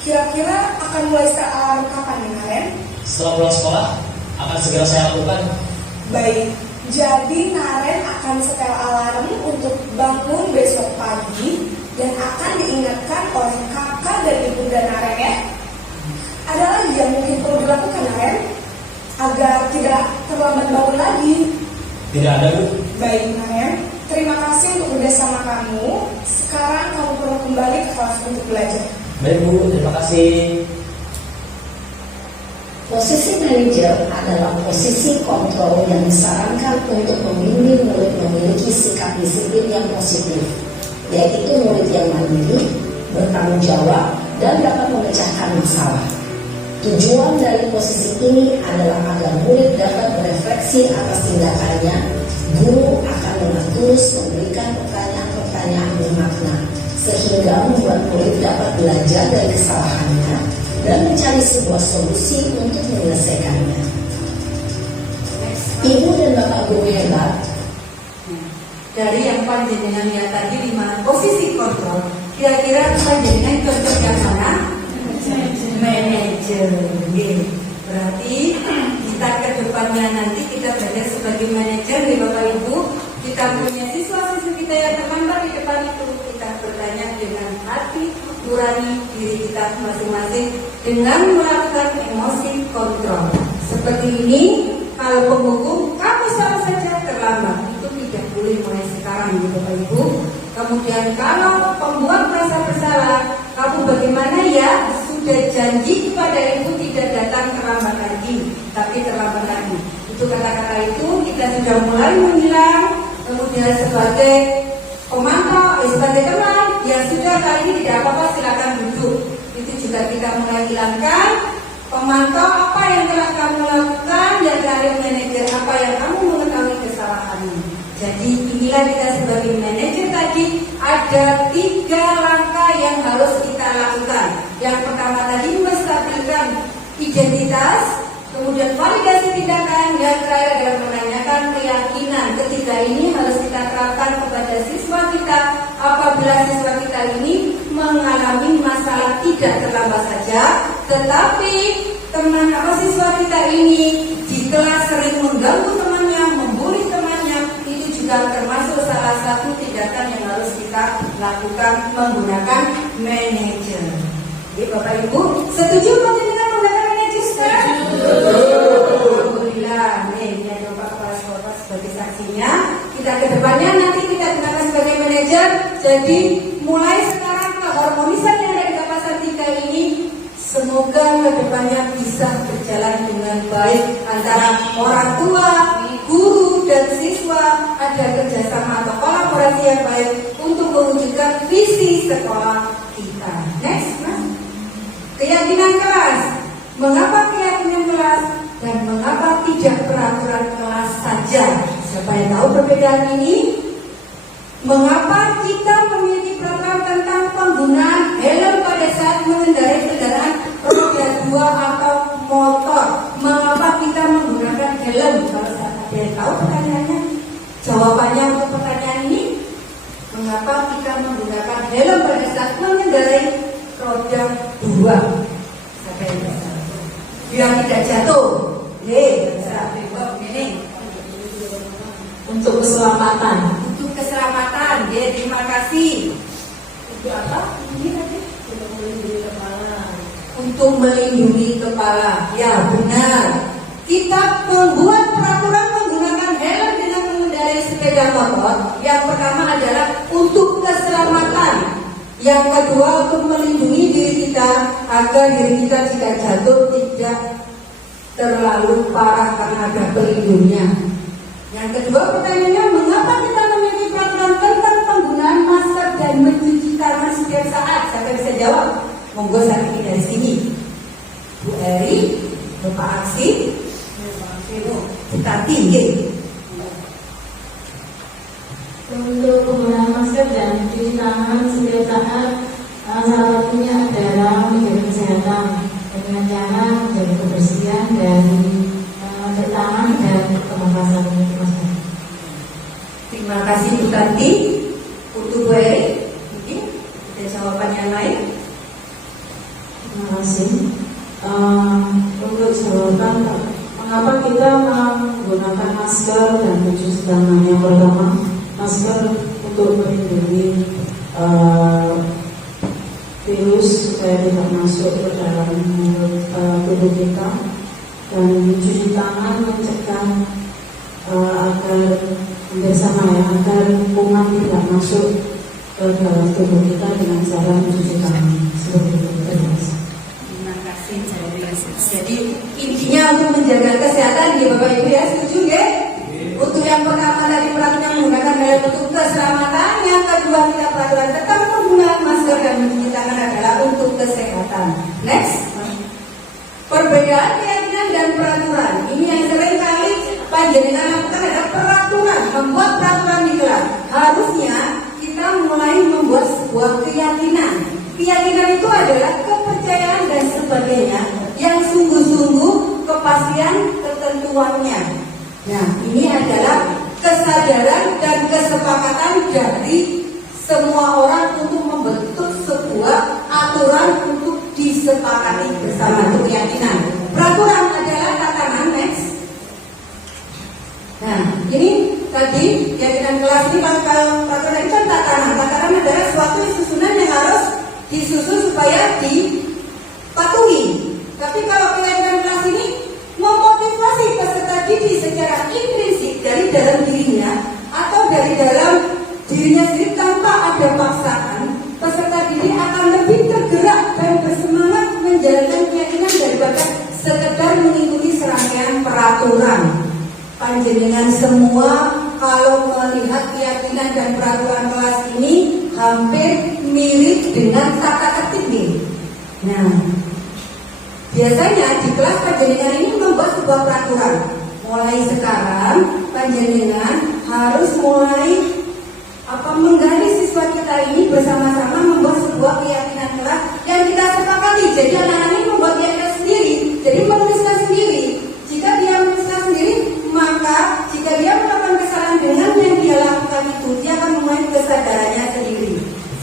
Kira-kira akan mulai setel alarm kapan nih Naren? Setelah pulang sekolah, akan segera saya lakukan. Baik, jadi Naren akan setel alarm untuk bangun besok pagi dan akan diingatkan oleh kakak dan ibunda Naren ya. Ada lagi yang mungkin perlu dilakukan Naren agar tidak terlambat bangun lagi. Tidak ada Bu. Baik Naren, terima kasih untuk bersama kamu. Sekarang kamu perlu kembali ke kelas untuk belajar. Baik Bu, terima kasih. Posisi manajer adalah posisi kontrol yang disarankan untuk membimbing murid memiliki sikap disiplin yang positif, yaitu murid yang mandiri, bertanggung jawab, dan dapat memecahkan masalah. Tujuan dari posisi ini adalah agar murid dapat berefleksi atas tindakannya. Guru akan dengan tulus memberikan pertanyaan-pertanyaan bermakna, sehingga membuat murid dapat belajar dari kesalahannya dan mencari sebuah solusi untuk menyelesaikannya. Ibu dan Bapak guru hebat. Dari yang panjenengan lihat tadi di mana posisi kontrol, kira-kira panjenengan cocok yang mana? Manajer. Berarti kita ke depannya nanti kita belajar sebagai manajer ya Bapak Ibu. Kita punya siswa-siswi kita yang terlantar di depan itu, kita bertanya dengan hati nurani diri kita masing-masing dengan melakukan emosi kontrol. Seperti ini, kalau penghukum kamu sama saja terlambat, itu tidak boleh mulai sekarang ya Bapak Ibu. Kemudian kalau pembuat merasa bersalah, kamu bagaimana ya? Sudah janji kepada ibu tidak datang terlambat lagi, tapi terlambat lagi. Untuk kata-kata itu kita sudah mulai menghilang. Kemudian sebagai pemantau, sebagai teman yang sudah kali ini tidak apa-apa silakan duduk. Itu juga kita mulai hilangkan. Pemantau apa yang telah kamu lakukan dan karir manajer apa yang kamu mengetahui kesalahanmu. Jadi inilah kita sebagai manajer tadi ada 3 langkah yang harus kita lakukan. Yang pertama tadi menstabilkan identitas, kemudian validasi tindakan, yang terakhir adalah menanyakan keyakinan. Ketiga ini harus kita terapkan kepada siswa kita apabila siswa kita ini mengalami masalah tidak terlambat saja, tetapi teman siswa kita ini di kelas sering mengganggu temannya, membuli temannya, itu juga termasuk salah satu tindakan yang harus kita lakukan menggunakan manajer. Jadi Bapak Ibu setuju dengan menggunakan manajer sekarang? Alhamdulillah, ini ada Bapak Kepala Sekolah sebagai saksinya. Kita kedepannya nanti kita gunakan sebagai manajer. Jadi mulai sekarang keharmonisan yang ada di Kapasan 3 ini semoga kedepannya bisa berjalan dengan baik antara orang tua, guru, dan siswa. Ada kerjasama atau kolaborasi yang baik untuk mewujudkan visi sekolah kita. Next, Mas. Keyakinan kelas. Mengapa keyakinan kelas dan mengapa tidak peraturan kelas saja? Siapa yang tahu perbedaan ini? Mengapa kita memiliki peraturan tentang penggunaan helm pada saat mengendarai kendaraan roda 2 atau motor? Mengapa kita menggunakan helm? Kalau ada yang tahu pertanyaannya, jawabannya untuk pertanyaan ini, mengapa kita menggunakan helm pada saat mengendarai roda 2? Siapa yang bisa? Biar tidak jatuh. Ini Untuk keselamatan. untuk keselamatan. Terima kasih. Untuk apa? Ini tadi untuk melindungi kepala. Ya benar. Kita membuat peraturan menggunakan helm dengan mengendarai sepeda motor. Yang pertama adalah untuk keselamatan. Yang kedua untuk melindungi diri kita agar diri kita jika jatuh tidak terlalu parah karena ada pelindungnya. Yang kedua pertanyaannya, mengapa kita memiliki peraturan tentang penggunaan masker dan mencuci tangan setiap saat? Siapa bisa jawab? Monggo saat ini dari sini. Bu Eri, Bapak Aksi, kita tinggi. Untuk penggunaan masker dan cuci tangan setiap saat, salah satunya adalah menjaga kesehatan dengan cara menjaga kebersihan dari tangan dan pernapasan masker. Terima kasih Bu Tanti. Untuk Bu Eri, mungkin ada jawaban yang lain. Terima kasih. Untuk jawaban, mengapa kita menggunakan masker dan mencuci tangan? Yang pertama, masker untuk melindungi virus supaya tidak masuk ke dalam tubuh kita, dan mencuci tangan mencegah agar bersama agar kuman tidak masuk ke dalam tubuh kita dengan cara mencuci tangan seperti itu. Terima kasih. Jadi intinya untuk menjaga kesehatan ya Bapak Ibu ya, setuju ya? Untuk yang pertama tadi peraturan menggunakan helm untuk keselamatan, yang kedua kita peraturan tentang penggunaan masker dan mencuci tangan adalah untuk kesehatan. Next, perbedaan keyakinan dan peraturan. Ini yang sering kali panjenengan lakukan adalah peraturan, membuat peraturan di kelas. Harusnya kita mulai membuat sebuah keyakinan. Keyakinan itu adalah kepercayaan dan sebagainya yang sungguh-sungguh kepastian ketentuannya. Nah, ini adalah kesadaran dan kesepakatan dari semua orang untuk membentuk sebuah aturan untuk disepakati bersama, itu keyakinan. Peraturan adalah tatanan. Next. Nah, ini tadi keyakinan kelas ini kalau peraturan itu kan tatanan. Tatanan adalah suatu susunan yang harus disusun supaya dipatuhi. Tapi kalau keyakinan kelas ini memotivasi peserta didik secara intrinsik dari dalam dirinya atau dari dalam dirinya sendiri tanpa ada paksaan, peserta didik akan lebih tergerak dan bersemangat menjalankan keyakinan daripada sekedar mengikuti serangkaian peraturan. dengan semua, kalau melihat keyakinan dan peraturan kelas ini hampir mirip dengan tata tertib nih. Nah, biasanya di kelas panjenengan ini membuat sebuah peraturan. Mulai sekarang panjenengan harus mulai menggali siswa kita ini bersama-sama membuat sebuah keyakinan kelas yang kita sepakati. Jadi anak-anak ini membuat keyakinan sendiri, jadi menuliskan sendiri. Jika dia menuliskan sendiri, maka jika dia melakukan kesalahan dengan yang dia lakukan itu, dia akan memulai kesadarannya sendiri.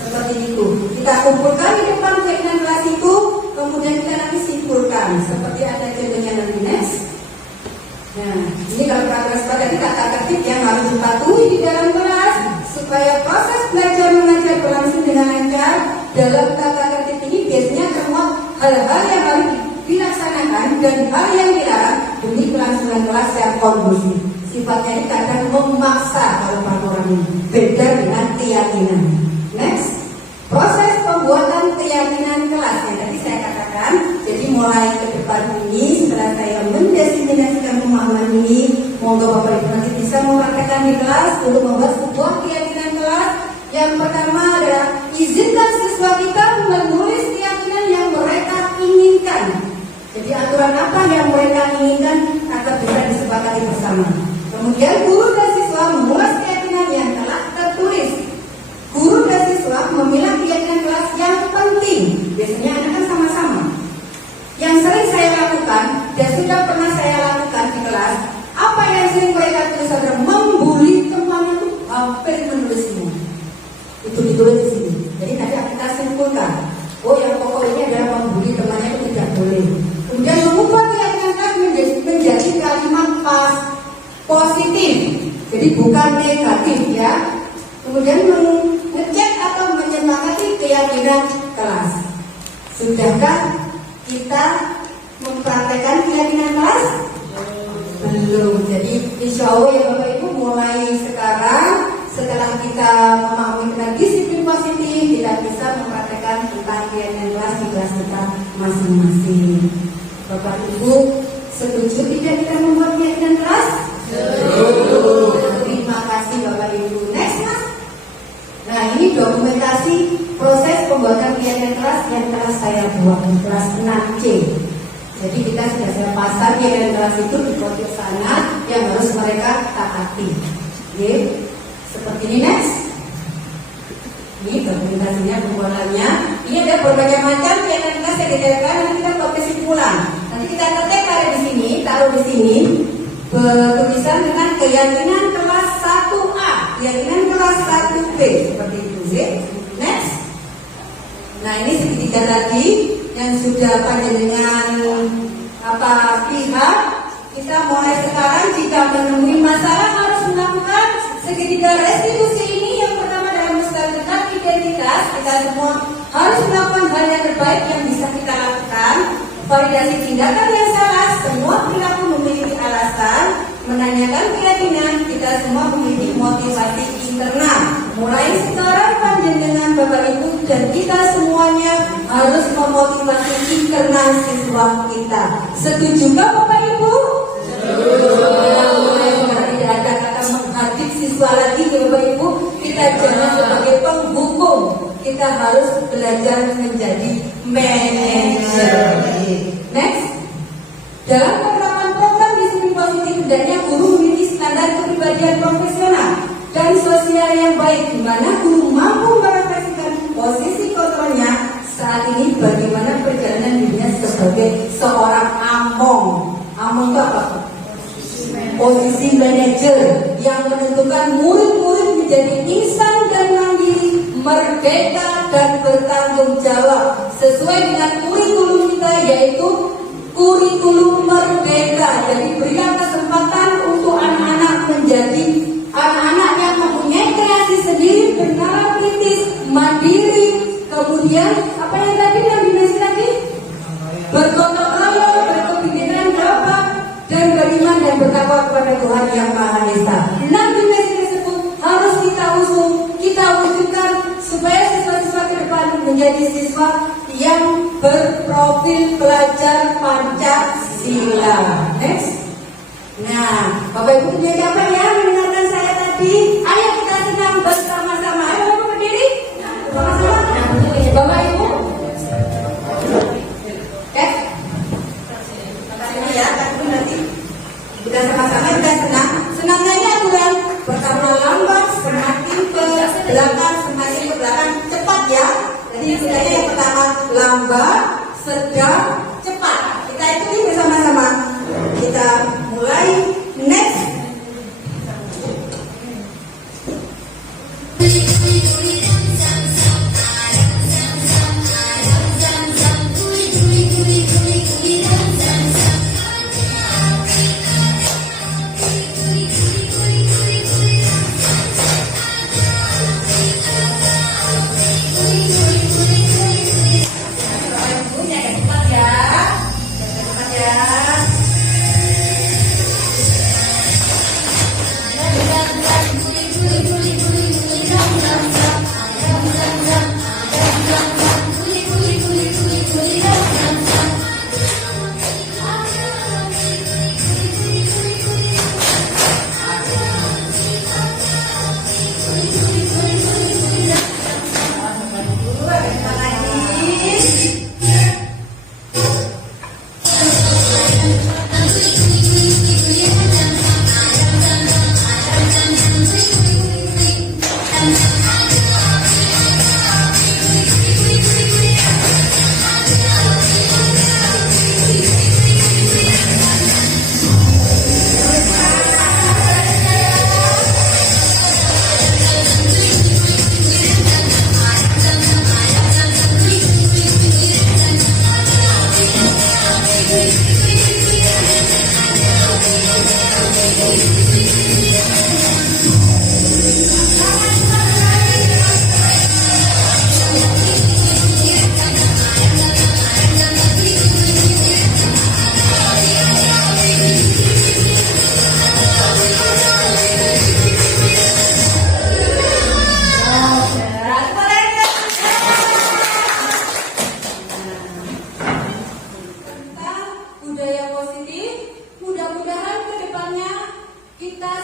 Seperti itu. Kita kumpulkan di depan keyakinan kelas itu, kemudian kita nanti simpulkan. Seperti ada contohnya nanti next. Nah, ini kalau peraturan seperti kata tertib yang harus dipatuhi di dalam kelas supaya proses belajar mengajar berlangsung dengan lancar. Dalam tata tertib ini biasanya termuat hal-hal yang harus dilaksanakan dan hal yang dilarang demi kelangsungan kelas yang kondusif. Sifatnya ini kadang memaksa kalau peraturan ini, beda dengan keyakinan. Next, proses pembuatan keyakinan kelas yang tadi saya katakan. Jadi mulai ke depan ini, setelah saya mendefinisikan pemahaman ini, moga Bapak Ibu nanti bisa mempraktekkan di kelas untuk membuat sebuah keyakinan kelas. Yang pertama adalah izinkan siswa kita menulis keyakinan yang mereka inginkan. Jadi aturan apa yang mereka inginkan agar bisa disepakati bersama. Kemudian guru dan siswa memulas keyakinan yang telah tertulis. Guru dan siswa memilah keyakinan kelas yang penting. Biasanya anak kan sama-sama. Yang sering saya lakukan dan sudah pernah saya lakukan di kelas, apa yang sering mereka tulis adalah membuli temannya itu hampir menulis semua. Itu ditulis di sini. Jadi nanti kita simpulkan. Oh, yang pokok ini adalah membuli temannya itu tidak boleh. Kemudian mengubah keyakinan kelas menjadi kalimat positif. Jadi bukan negatif ya. Kemudian mengecek atau menyepakati keyakinan kelas. Sudahkah kita mempraktekkan keyakinan kelas? Belum. Jadi insya Allah ya Bapak Ibu mulai sekarang setelah kita memahami tentang disiplin positif, kita bisa mempraktekkan tentang keyakinan kelas di kelas kita masing-masing. Bapak Ibu setuju tidak kita membuat keyakinan kelas? Terima kasih Bapak Ibu. Next Mas. Nah ini dokumentasi proses pembuatan keyakinan kelas yang telah saya buat di kelas 6C. Jadi kita sudah saya pasang keyakinan kelas itu di kotak sana yang harus mereka taati. Oke, seperti ini next. Ini dokumentasinya pembuatannya. Ini ada berbagai macam keyakinan kelas yang diterapkan. Nanti kita buat kesimpulan. Nanti kita ketik ada di sini, taruh di sini. Tulisan dengan keyakinan kelas 1A, keyakinan kelas 1B seperti itu. Okay? Next. Nah ini segitiga tadi yang sudah panjenengan pihak. Kita mulai sekarang jika menemui masalah harus melakukan segitiga restitusi ini. Yang pertama dalam menstabilkan identitas, kita semua harus melakukan hal yang terbaik yang bisa kita lakukan. Validasi tindakan yang salah, semua perilaku memiliki alasan. Menanyakan keyakinan, kita semua memiliki motivasi internal. Mulai sekarang panjenengan Bapak Ibu dan kita semuanya harus memotivasi internal siswa kita. Setujukah Bapak Ibu? Mulai sekarang tidak ada kata menghadik siswa lagi Bapak Ibu. Kita jangan sebagai penghukum. Kita harus belajar menjadi manajer. Next. Dalam penerapan program disiplin positif, hendaknya guru memiliki standar kepribadian profesional dan sosial yang baik, di mana guru mampu merefleksikan posisi kontrolnya saat ini bagaimana perjalanan dirinya sebagai seorang among. Among itu apa? Posisi manajer yang menentukan murid-murid menjadi insan dan mandiri, merdeka dan bertanggung jawab sesuai dengan kurikulum kita, yaitu kurikulum merdeka. Jadi berikan kesempatan untuk anak-anak menjadi anak-anak yang mempunyai kreasi sendiri, bernalar kritis, mandiri. Kemudian apa yang tadi yang dimensi tadi? Bergotong royong, berkepikiran dapat dan beriman dan bertakwa kepada Tuhan Yang Maha Esa. 6 dimensi tersebut harus kita usung, kita wujudkan supaya siswa-siswa ke depan menjadi siswa yang berprofil pelajar Pancasila. Next. Nah,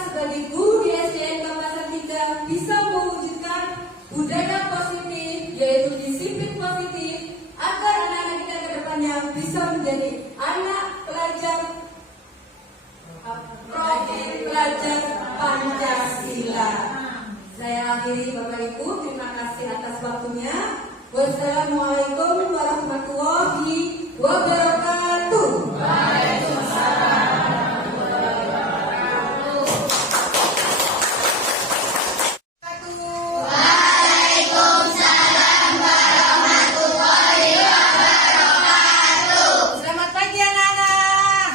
sebagai guru di SDN Kapasan 3 bisa mewujudkan budaya positif, yaitu disiplin positif, agar anak-anak kita ke depannya bisa menjadi anak pelajar Pancasila. Saya akhiri Bapak Ibu, terima kasih atas waktunya. Wassalamualaikum warahmatullahi wabarakatuh. Selamat pagi anak-anak.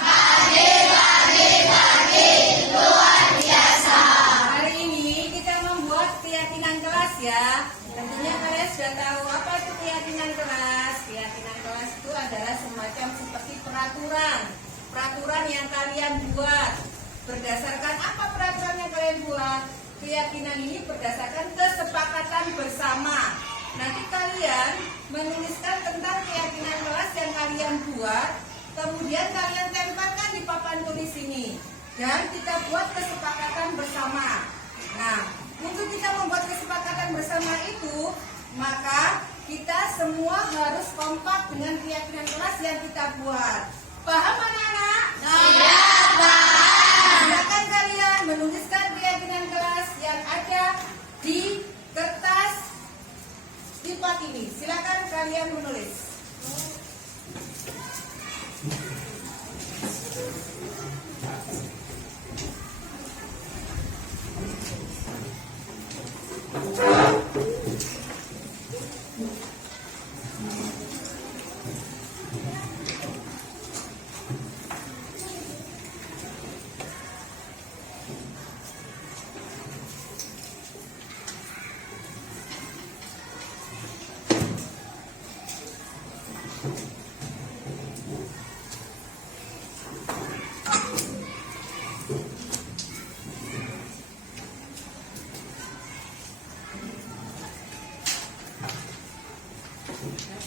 Hari ini kita membuat keyakinan kelas ya. Tentunya kalian sudah tahu apa itu keyakinan kelas. Keyakinan kelas itu adalah semacam seperti peraturan yang kalian buat. Berdasarkan apa peraturan yang kalian buat? Keyakinan ini berdasarkan kesepakatan bersama. Nanti kalian menuliskan tentang keyakinan kelas yang kalian buat, kemudian kalian tempelkan di papan tulis ini, dan kita buat kesepakatan bersama. Nah, untuk kita membuat kesepakatan bersama itu, maka kita semua harus kompak dengan keyakinan kelas yang kita buat. Paham anak-anak? Siap, paham. Silakan kalian menuliskan keyakinan kelas yang ada di kertas lipat ini. Silakan kalian menulis.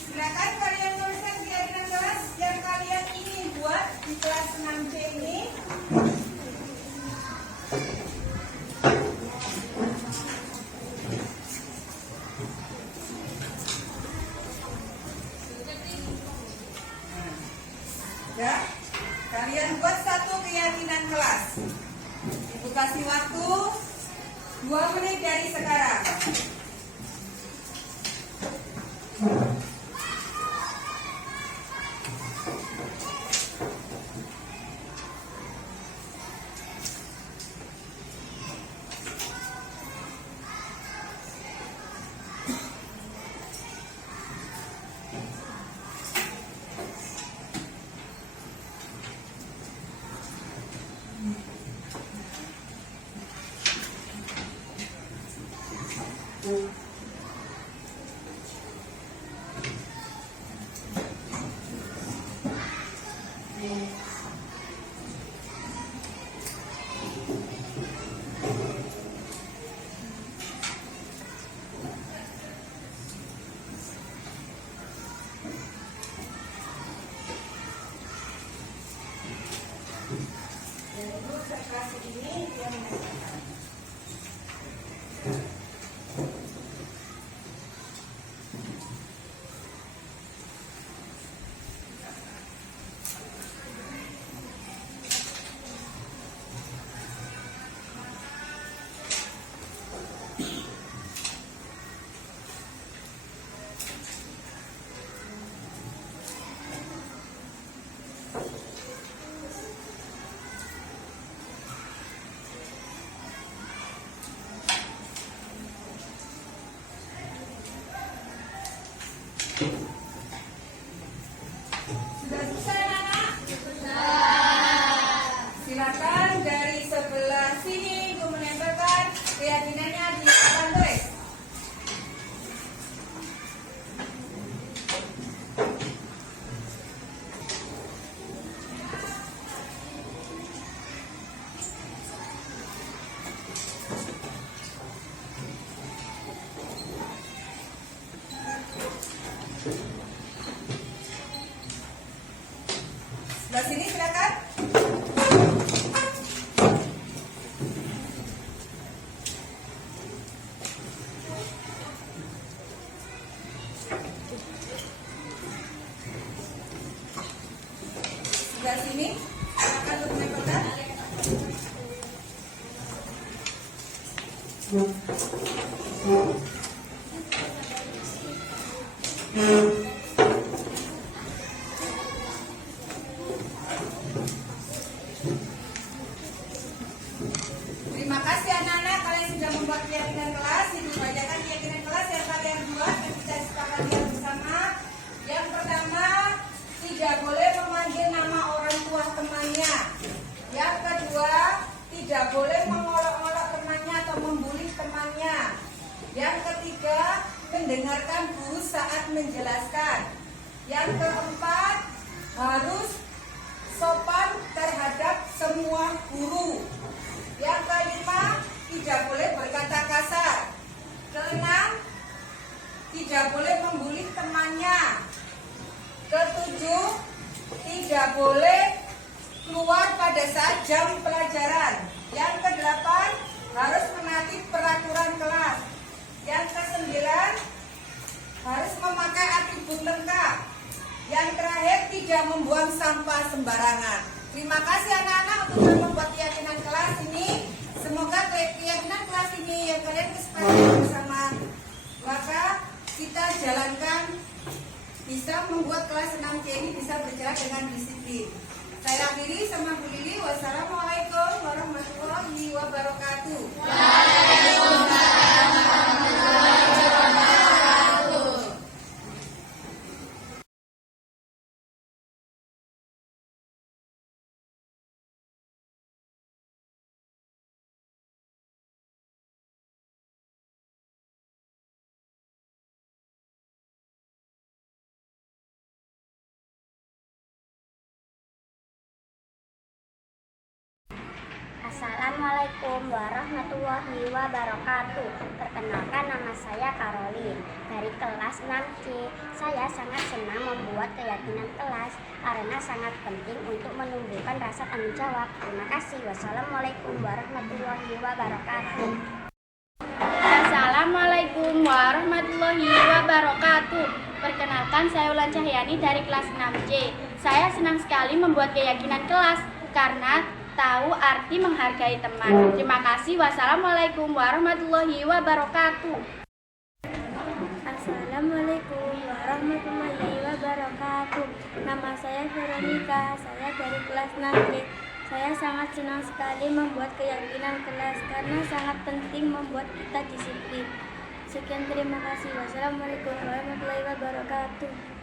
Silakan kalian tuliskan keyakinan kelas yang kalian ingin buat di kelas 6C ini. Ya, kalian buat satu keyakinan kelas. Ibu kasih waktu 2 menit dari sekarang. Sudah selesai anak? Sudah. Silakan dari sebelah sini untuk menempelkan keyakinannya di papan tulis. Sebelah sini silakan. Terima kasih anak-anak, kalian sudah membuat keyakinan kelas. Ibu bacakan keyakinan kelas yang kalian buat dan kita sepakati bersama. Yang pertama, tidak boleh memanggil nama orang tua temannya. Yang kedua, tidak boleh mengolok-olok temannya atau membuli temannya. Yang ketiga, mendengarkan guru saat menjelaskan. Yang keempat, harus sopan terhadap semua guru. Yang kelima, tidak boleh berkata kasar. Keenam, tidak boleh membuli temannya. Ketujuh, tidak boleh keluar pada saat jam pelajaran. Yang kedelapan, harus menaati peraturan kelas. Yang kesembilan, harus memakai atribut lengkap. Yang terakhir, tidak membuang sampah sembarangan. Terima kasih anak-anak untuk membuat keyakinan kelas ini. Semoga keyakinan kelas ini yang kalian kesepakati bersama maka kita jalankan, bisa membuat kelas 6C ini bisa berjalan dengan disiplin. Saya akhiri sama Bu Lili. Wassalamualaikum warahmatullahi wabarakatuh. Assalamualaikum warahmatullahi wabarakatuh. Perkenalkan, nama saya Karolin dari kelas 6C. Saya sangat senang membuat keyakinan kelas karena sangat penting untuk menumbuhkan rasa tanggung jawab. Terima kasih. Wassalamualaikum warahmatullahi wabarakatuh. Assalamualaikum warahmatullahi wabarakatuh. Perkenalkan, saya Ulan Cahyani dari kelas 6C. Saya senang sekali membuat keyakinan kelas karena tahu arti menghargai teman. Terima kasih. Wassalamualaikum warahmatullahi wabarakatuh. Assalamualaikum warahmatullahi wabarakatuh. Nama saya Veronica, saya dari kelas 6C. Saya sangat senang sekali membuat keyakinan kelas karena sangat penting membuat kita disiplin. Sekian, terima kasih. Wassalamualaikum warahmatullahi wabarakatuh.